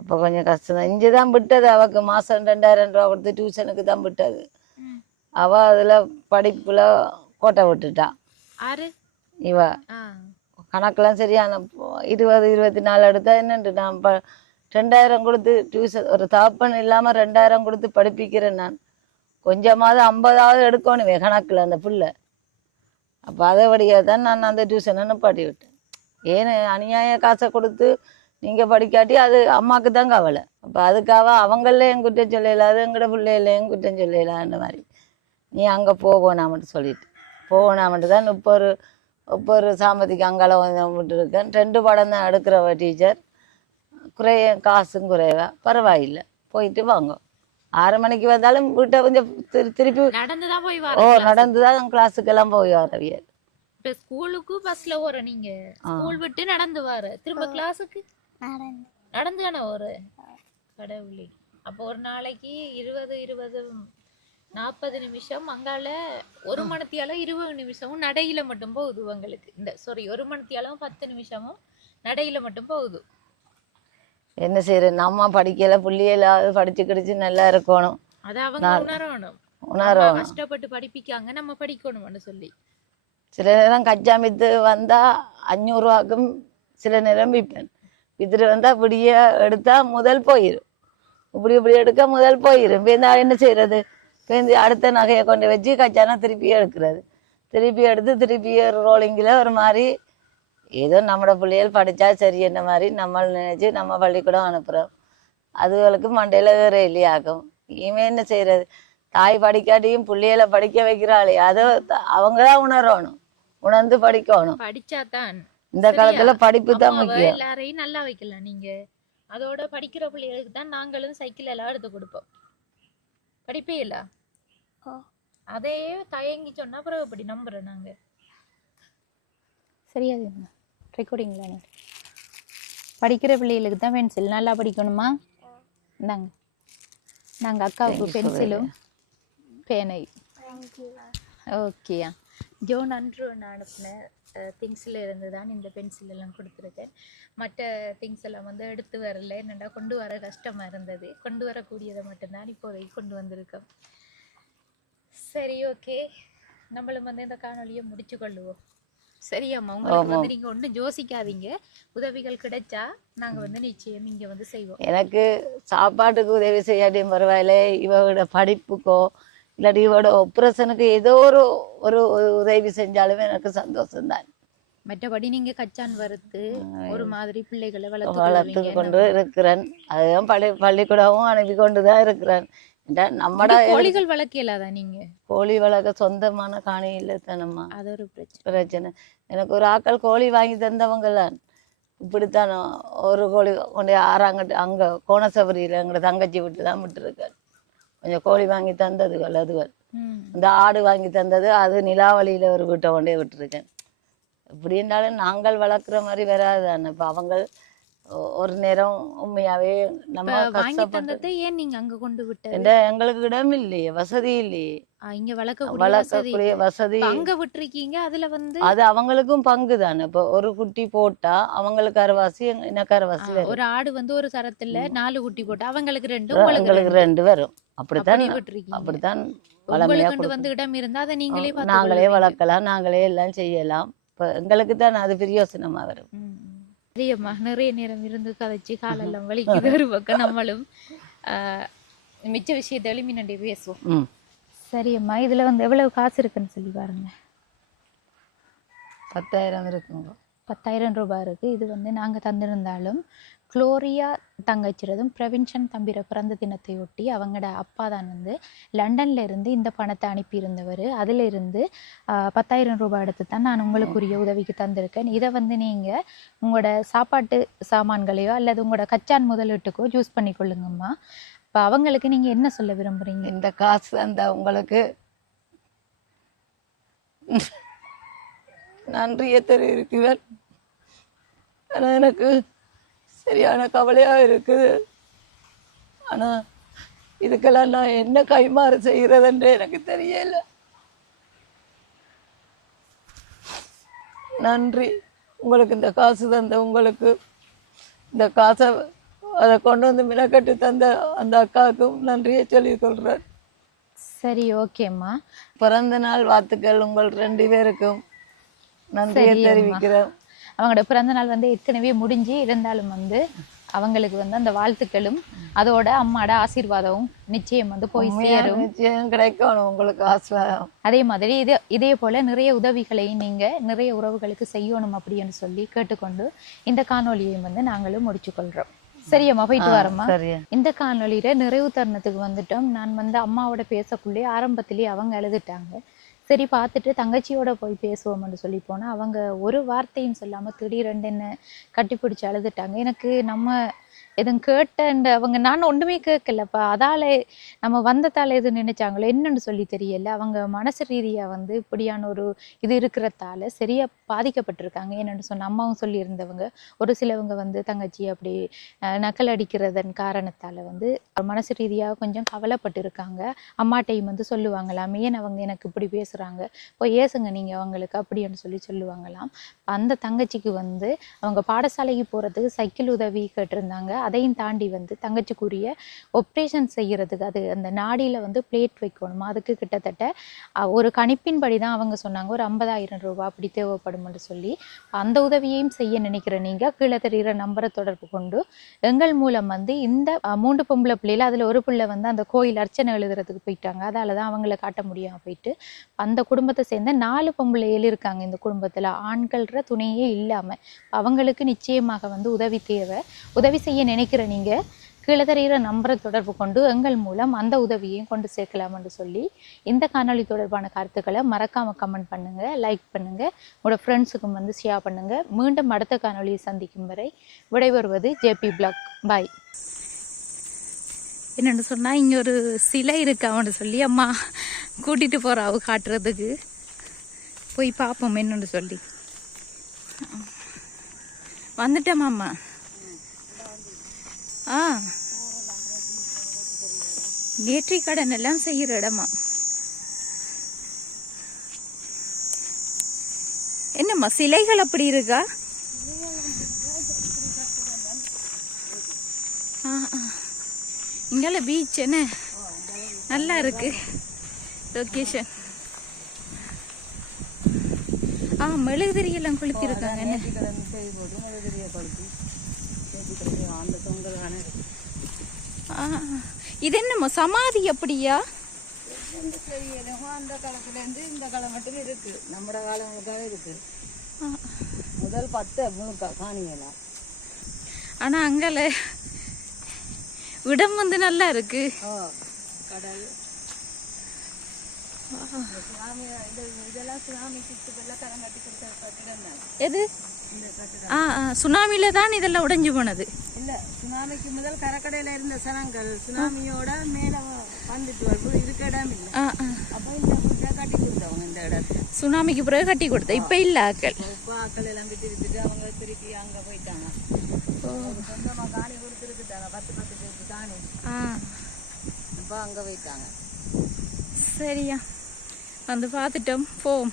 அப்ப கொஞ்சம் கஷ்டம் தான். இங்கதான் விட்டது அவக்கு. மாசம் 2,000 ரூபா கொடுத்து டியூஷனுக்கு தான் விட்டது. அவ அதுல படிப்புல கோட்டை விட்டுட்டா. இவ கணக்கெல்லாம் சரியான 20-24 எடுத்தா என்னண்டு நான் 2,000 கொடுத்து டியூஷன், ஒரு தாப்பன் இல்லாம 2,000 கொடுத்து படிப்பிக்கிறேன் நான். கொஞ்சமாவது 50ஆவது எடுக்கணுமே கணக்குல அந்த புள்ள. அப்போ அதை வழியாக தான் நான் அந்த டியூஷனை நிப்பாட்டி விட்டேன். ஏன்னு அநியாய காசை கொடுத்து நீங்கள் படிக்காட்டி அது அம்மாவுக்கு தான் கவலை. அப்போ அதுக்காக அவங்களேயும் குற்றம் சொல்லலாது, எங்கட பிள்ளைகளையும் குற்றம் சொல்லலான்ற மாதிரி நீ அங்கே போகணாமட்டு சொல்லிட்டு போகணாமட்டு தான் இப்போ ஒரு சாம்பதிக்கு அங்கால விட்டுருக்கேன். 2 படம் தான் எடுக்கிறவ டீச்சர். காசும் குறைவா பரவாயில்லை, போயிட்டு வாங்க. 6 மணிக்கு வந்தாலும் வீட்டை கொஞ்சம் திருப்பி நடந்துதான் போய் வர. நடந்துதான் கிளாஸுக்கெல்லாம் போய் வரவியல். இப்ப ஸ்கூலுக்கு பஸ்ல போற, நீங்க ஸ்கூல் விட்டு நடந்து வர, திரும்ப கிளாஸுக்கு நடந்து தானே வர? கடவுளே. அப்போ ஒரு நாளைக்கு 20-40 நிமிஷம் அங்கால, 1 மணித்தியாலும் 20 நிமிஷமும் நடையில மட்டும் போகுது உங்களுக்கு. இந்த 1 மணித்தியாலும் 10 நிமிஷமும் நடையில மட்டும் போகுது. என்ன செய்யற, நம்ம படிக்கல, புள்ளியலாவது படிச்சு கிடைச்சு நல்லா இருக்கணும். அது அவங்க உணரணும். கஷ்டப்பட்டு படிப்பிக்காங்க, நம்ம படிக்கணும்னு சொல்லி. சில நேரம் கச்சாமித்து வந்தா 500 ரூபாய்க்கும் சில நேரம் விற்பேன். வித்துட்டு வந்தா இப்படிய எடுத்தா முதல் போயிடும். இப்படி எடுக்க முதல் போயிடும். என்ன செய்யறது? பேருந்து அடுத்த நகையை கொண்டு வச்சு கச்சானா திருப்பி எடுக்கிறது. திருப்பி எடுத்து திருப்பி ரோலிங்கில் ஒரு மாதிரி ஏதோ நம்மளோட பிள்ளைகள் படித்தா சரி என்ன மாதிரி நம்ம நினைச்சு நம்ம பள்ளிக்கூடம் அனுப்புகிறோம். அதுகளுக்கு மண்டையில் வேற இல்லையாகும். இவன் என்ன செய்யறது? தாய் படிக்காட்டியும் பிள்ளைகளை படிக்க வைக்கிறாளே, அதை அவங்கதான் உணரணும், உணர்ந்து படிக்கணும். படிச்சாதான் இந்த காலத்துல படிப்பு தான் முக்கியம். எல்லாரையும் நல்லா வைக்கலாம் நீங்க. அதோட படிக்கிற பிள்ளைகளுக்கு தான் நாங்களும் சைக்கிள் எல்லாம் எடுத்து கொடுப்போம். படிப்பே இல்ல அதே தயங்கி சொன்னா பிறகு அப்படி நம்புறோம் நாங்க. சரியா ரெக்கார்டிங்ல படிக்கிற பிள்ளைகளுக்கு தான் பென்சில் நல்லா படிக்கணுமா? இந்தாங்க, நாங்க அக்காவுக்கு பென்சிலும் பேனை. ஓகேயா ஜோ நன்று நான் அனுப்பின திங்ஸில் இருந்து தான் இந்த பென்சில் எல்லாம் கொடுத்துருக்கேன். மற்ற திங்ஸ் எல்லாம் வந்து எடுத்து வரல, என்னடா கொண்டு வர கஷ்டமாக இருந்தது. கொண்டு வரக்கூடியதை மட்டும்தான் இப்போதைக்கு கொண்டு வந்திருக்கோம். சரி, ஓகே, நம்மளும் வந்து இந்த காணொலியை முடிச்சு கொள்ளுவோம். சரியாம்மா, உங்களுக்கு வந்து நீங்கள் ஒன்றும் யோசிக்காதீங்க. உதவிகள் கிடைச்சா நாங்கள் வந்து நிச்சயம் இங்கே வந்து செய்வோம். எனக்கு சாப்பாட்டுக்கு உதவி செய்யாட்டியும் பரவாயில்ல, இவரோட படிப்புக்கோ இல்லாட்டி இவரோட ஆப்ரேஷனுக்கு ஏதோ ஒரு உதவி செஞ்சாலுமே எனக்கு சந்தோஷம்தான். மற்றபடி நீங்க கச்சான் வறுத்து ஒரு மாதிரி பிள்ளைகளை வளர்த்து கொண்டு இருக்கிறேன். அதுதான் பள்ளிக்கூடமும் அனுப்பி கொண்டுதான் இருக்கிறேன். நம்மட கோழிகள் வளர்க்கலாதா? நீங்க கோழி வளர்க்க சொந்தமான காணி இல்லை தானம்மா, அது ஒரு பிரச்சனை. எனக்கு ஒரு ஆக்கள் கோழி வாங்கி தந்தவங்கலாம் இப்படித்தான் ஒரு கோழி கொண்டு ஆறாங்கட்டு அங்க கோணசபரியில எங்களோட தங்கச்சி விட்டு தான் விட்டுருக்கேன். கொஞ்சம் கோழி வாங்கி தந்ததுகள், அதுகள் இந்த ஆடு வாங்கி தந்தது, அது நிலாவளியில ஒரு வீட்டை கொண்டே விட்டுருக்கேன். எப்படின்னாலும் நாங்கள் வளர்க்குற மாதிரி வராது தானே. இப்போ அவங்க ஒரு நேரம் உண்மையாவே நம்ம கஷ்டப்பட்டு ஏன் நீங்க அங்க கொண்டு விட்டு எங்களுக்கு இடம் இல்லையே, வசதி இல்லையே. இங்க வளர்க்கக்கூடிய வசதி அங்க விட்டுருக்கீங்க. அதுல வந்து அது அவங்களுக்கும் பங்கு தானே. இப்போ ஒரு குட்டி போட்டா அவங்களுக்கு அரைவாசி, எனக்கு அரைவாசி. ஒரு ஆடு வந்து ஒரு தரத்துல 4 குட்டி போட்டா அவங்களுக்கு 2, உங்களுக்கு 2 வரும். அப்படித்தான் அப்படித்தான் வளமையா வந்து இடம் இருந்தா அதை நாங்களே வளர்க்கலாம், நாங்களே எல்லாம் செய்யலாம். இப்ப எங்களுக்கு தான் அது பிரயோசனமா வரும். சரியம்மா, நிறைய நேரம் இருந்து கதைச்சு காலெல்லாம் வலிக்குது ஒரு பக்கம். நம்மளும் மிச்ச விஷயத்தை எளிமையாண்டி பேசுவோம். சரியம்மா, இதுல வந்து எவ்வளவு காசு இருக்குன்னு சொல்லி பாருங்க. 10,000 இருக்குங்க. 10,000 ரூபாய் இருக்கு. இது வந்து நாங்க தந்திருந்தாலும் குளோரியா தங்கச்சிறதும் பிரவின்சன் தம்பிர பிறந்த தினத்தை ஒட்டி அவங்களோட அப்பா தான் வந்து லண்டன்ல இருந்து இந்த பணத்தை அனுப்பியிருந்தவர். அதுல இருந்து 10,000 ரூபாய் எடுத்து தான் நான் உங்களுக்குரிய உதவிக்கு தந்திருக்கேன். இதை வந்து நீங்க உங்களோட சாப்பாட்டு சாமான்களையோ அல்லது உங்களோட கச்சான் முதலீட்டுக்கோ யூஸ் பண்ணி கொள்ளுங்கம்மா. இப்போ அவங்களுக்கு நீங்க என்ன சொல்ல விரும்புறீங்க? இந்த காசு அந்த உங்களுக்கு நன்றியை தெரிவிக்கிறேன். ஆனால் எனக்கு சரியான கவலையா இருக்குது. ஆனா இதுக்கெல்லாம் நான் என்ன கைமாறு செய்யறதுன்னு எனக்கு தெரியல. நன்றி. உங்களுக்கு இந்த காசு தந்த உங்களுக்கு, இந்த காசை அதை கொண்டு வந்து மினக்கட்டு தந்த அந்த அக்காவுக்கும் நன்றியை சொல்லிக் கொள்றேன். சரி, ஓகேம்மா. பிறந்த நாள் வாழ்த்துக்கள் உங்கள் 2 பேருக்கும் நன்றியை தெரிவிக்கிறேன். அவங்களோட பிறந்த நாள் வந்து ஏற்கனவே முடிஞ்சு இருந்தாலும் வந்து அவங்களுக்கு வந்து அந்த வாழ்த்துக்களும் அதோட அம்மாட ஆசீர்வாதமும் நிச்சயம் வந்து போய் சேரும். நிச்சயம் கிடைக்கணும் உங்களுக்கு ஆசீர்வாதம். அதே மாதிரி இதே போல நிறைய உதவிகளை நீங்க நிறைய உறவுகளுக்கு செய்யணும் அப்படின்னு சொல்லி கேட்டுக்கொண்டு இந்த காணொலியை வந்து நாங்களும் முடிச்சு கொள்றோம். சரியம்மா, போயிட்டு வரம்மா. இந்த காணொலியில நிறைவு தருணத்துக்கு வந்துட்டோம். நான் வந்து அம்மாவோட பேசக்குள்ளே ஆரம்பத்திலேயே அவங்க எழுதிட்டாங்க. சரி, பார்த்துட்டு தங்கச்சியோட போய் பேசுவோம்னு சொல்லி போனால் அவங்க ஒரு வார்த்தையும் சொல்லாமல் திடீரெண்டு என்ன கட்டிப்பிடிச்சு அழுதுட்டாங்க. எனக்கு நம்ம எதுவும் கேட்டேன் அவங்க, நான் ஒன்றுமே கேட்கலப்பா, அதால நம்ம வந்ததால எதுவும் நினைச்சாங்களோ என்னன்னு சொல்லி தெரியல. அவங்க மனசு ரீதியாக வந்து இப்படியான ஒரு இது இருக்கிறதால சரியா பாதிக்கப்பட்டிருக்காங்க. என்னென்னு சொன்ன அம்மாவும் சொல்லியிருந்தவங்க, ஒரு சிலவங்க வந்து தங்கச்சி அப்படி நக்கல் அடிக்கிறதன் காரணத்தால் வந்து மனசு ரீதியாக கொஞ்சம் கவலைப்பட்டு இருக்காங்க. அம்மாட்டையும் வந்து சொல்லுவாங்களாம், ஏன் அவங்க எனக்கு இப்படி பேசுகிறாங்க, போய் ஏசுங்க நீங்கள் அவங்களுக்கு அப்படின்னு சொல்லி சொல்லுவாங்களாம். அந்த தங்கச்சிக்கு வந்து அவங்க பாடசாலைக்கு போகிறதுக்கு சைக்கிள் உதவி கேட்டிருந்தாங்க. அதையும் தாண்டி வந்து தங்கச்சிக்குரிய ஆப்ரேஷன் செய்யறதுக்கு அது அந்த நாடியில் வந்து பிளேட் வைக்கணுமா, அதுக்கு கிட்டத்தட்ட ஒரு கணிப்பின்படி தான் அவங்க சொன்னாங்க ஒரு 50,000 ரூபாய் அப்படி தேவைப்படும்னு சொல்லி. அந்த உதவியையும் செய்ய நினைக்கிற நீங்கள் கீழே தெரிகிற நம்பரை தொடர்பு கொண்டு எங்கள் மூலம் வந்து இந்த 3 பொம்பளை பிள்ளைகள், அதில் ஒரு பிள்ளை வந்து அந்த கோயில் அர்ச்சனை எழுதுறதுக்கு போயிட்டாங்க, அதால தான் அவங்கள காட்ட முடியாமல் போயிட்டு அந்த குடும்பத்தை சேர்ந்த 4 பொம்பளைகள் இருக்காங்க. இந்த குடும்பத்தில் ஆண்கள்ற துணையே இல்லாமல் அவங்களுக்கு நிச்சயமாக வந்து உதவி தேவை. உதவி செய்ய நினைக்கிற நீங்கள் கீழே தெரிகிற நம்பரை தொடர்பு கொண்டு எங்கள் மூலம் அந்த உதவியையும் கொண்டு சேர்க்கலாம் என்று சொல்லி இந்த காணொளி தொடர்பான கருத்துக்களை மறக்காமல் கமெண்ட் பண்ணுங்கள், லைக் பண்ணுங்கள், உங்களோட ஃப்ரெண்ட்ஸுக்கும் வந்து ஷேர் பண்ணுங்கள். மீண்டும் அடுத்த காணொளியை சந்திக்கும் வரை விடைபெறுவது ஜேபி பிளாக். பாய். என்னென்னு சொன்னால் இங்கே ஒரு சிலை இருக்கான்னு சொல்லி அம்மா கூட்டிகிட்டு போகிறாவு காட்டுறதுக்கு. போய் பார்ப்போம் என்னன்னு சொல்லி. வந்துட்டோமாம்மா. நேற்று கடன் எல்லாம் செய்கிற இடமா? என்னம்மா சிலைகள் அப்படி இருக்கா? இங்கால பீச் என்ன நல்லா இருக்கு லொக்கேஷன். மெழுகுதிரியெல்லாம் கொளுத்திருக்காங்க. என்ன இது என்னம்மா சமாதி அப்படியா? அந்த காலத்துல இருந்து இந்த காலம் மட்டும் இருக்கு. நம்ம காலங்களுக்காக இருக்கு. முதல் 10 முழுக்க காணியலாம். ஆனா அங்கல இடம் வந்து நல்லா இருக்கு. கடல் எது? சுனாமில தான் இதெல்லாம் உடைஞ்சு போனது. இல்ல, சுனாமிக்கு முதல் கரக்கடையில இருந்த சனங்கள் சுனாமியோட மேல வந்துட்டு வரும்போது இதுக்கு இடம் இல்ல. அப்ப இந்த கட்டி கொடுத்தவங்க இந்த இடத்த. சுனாமிக்கு பிறகு கட்டி கொடுத்த. இப்ப இல்ல ஆக்கள். இப்ப ஆக்கள் எல்லாம் விட்டு அவங்க திருப்பி அங்க போயிட்டாங்க. சொந்தமா காணி கொடுத்துருக்குட்டாங்க. 10 பேருக்கு காணி. இப்ப அங்க போயிட்டாங்க. சரியா, வந்து பார்த்துட்டோம். போம்.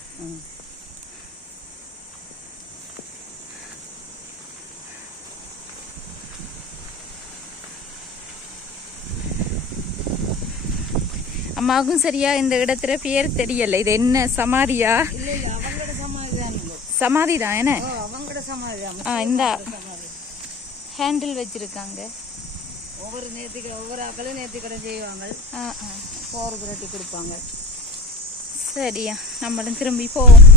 அம்மாவுக்கும் சரியா இந்த இடத்துல பேர் தெரியல. இது என்ன சமாதியா? அவங்களோட சமாதிதான். சமாதிதான் என்ன? அவங்களோட சமாதிதான். இந்த ஹேண்டில் வச்சிருக்காங்க. ஒவ்வொரு ஆக்களும் நேர்த்திக்கடன் செய்வாங்க. போர் புரட்டி கொடுப்பாங்க. சரியா, நம்மளும் திரும்பி போவோம்.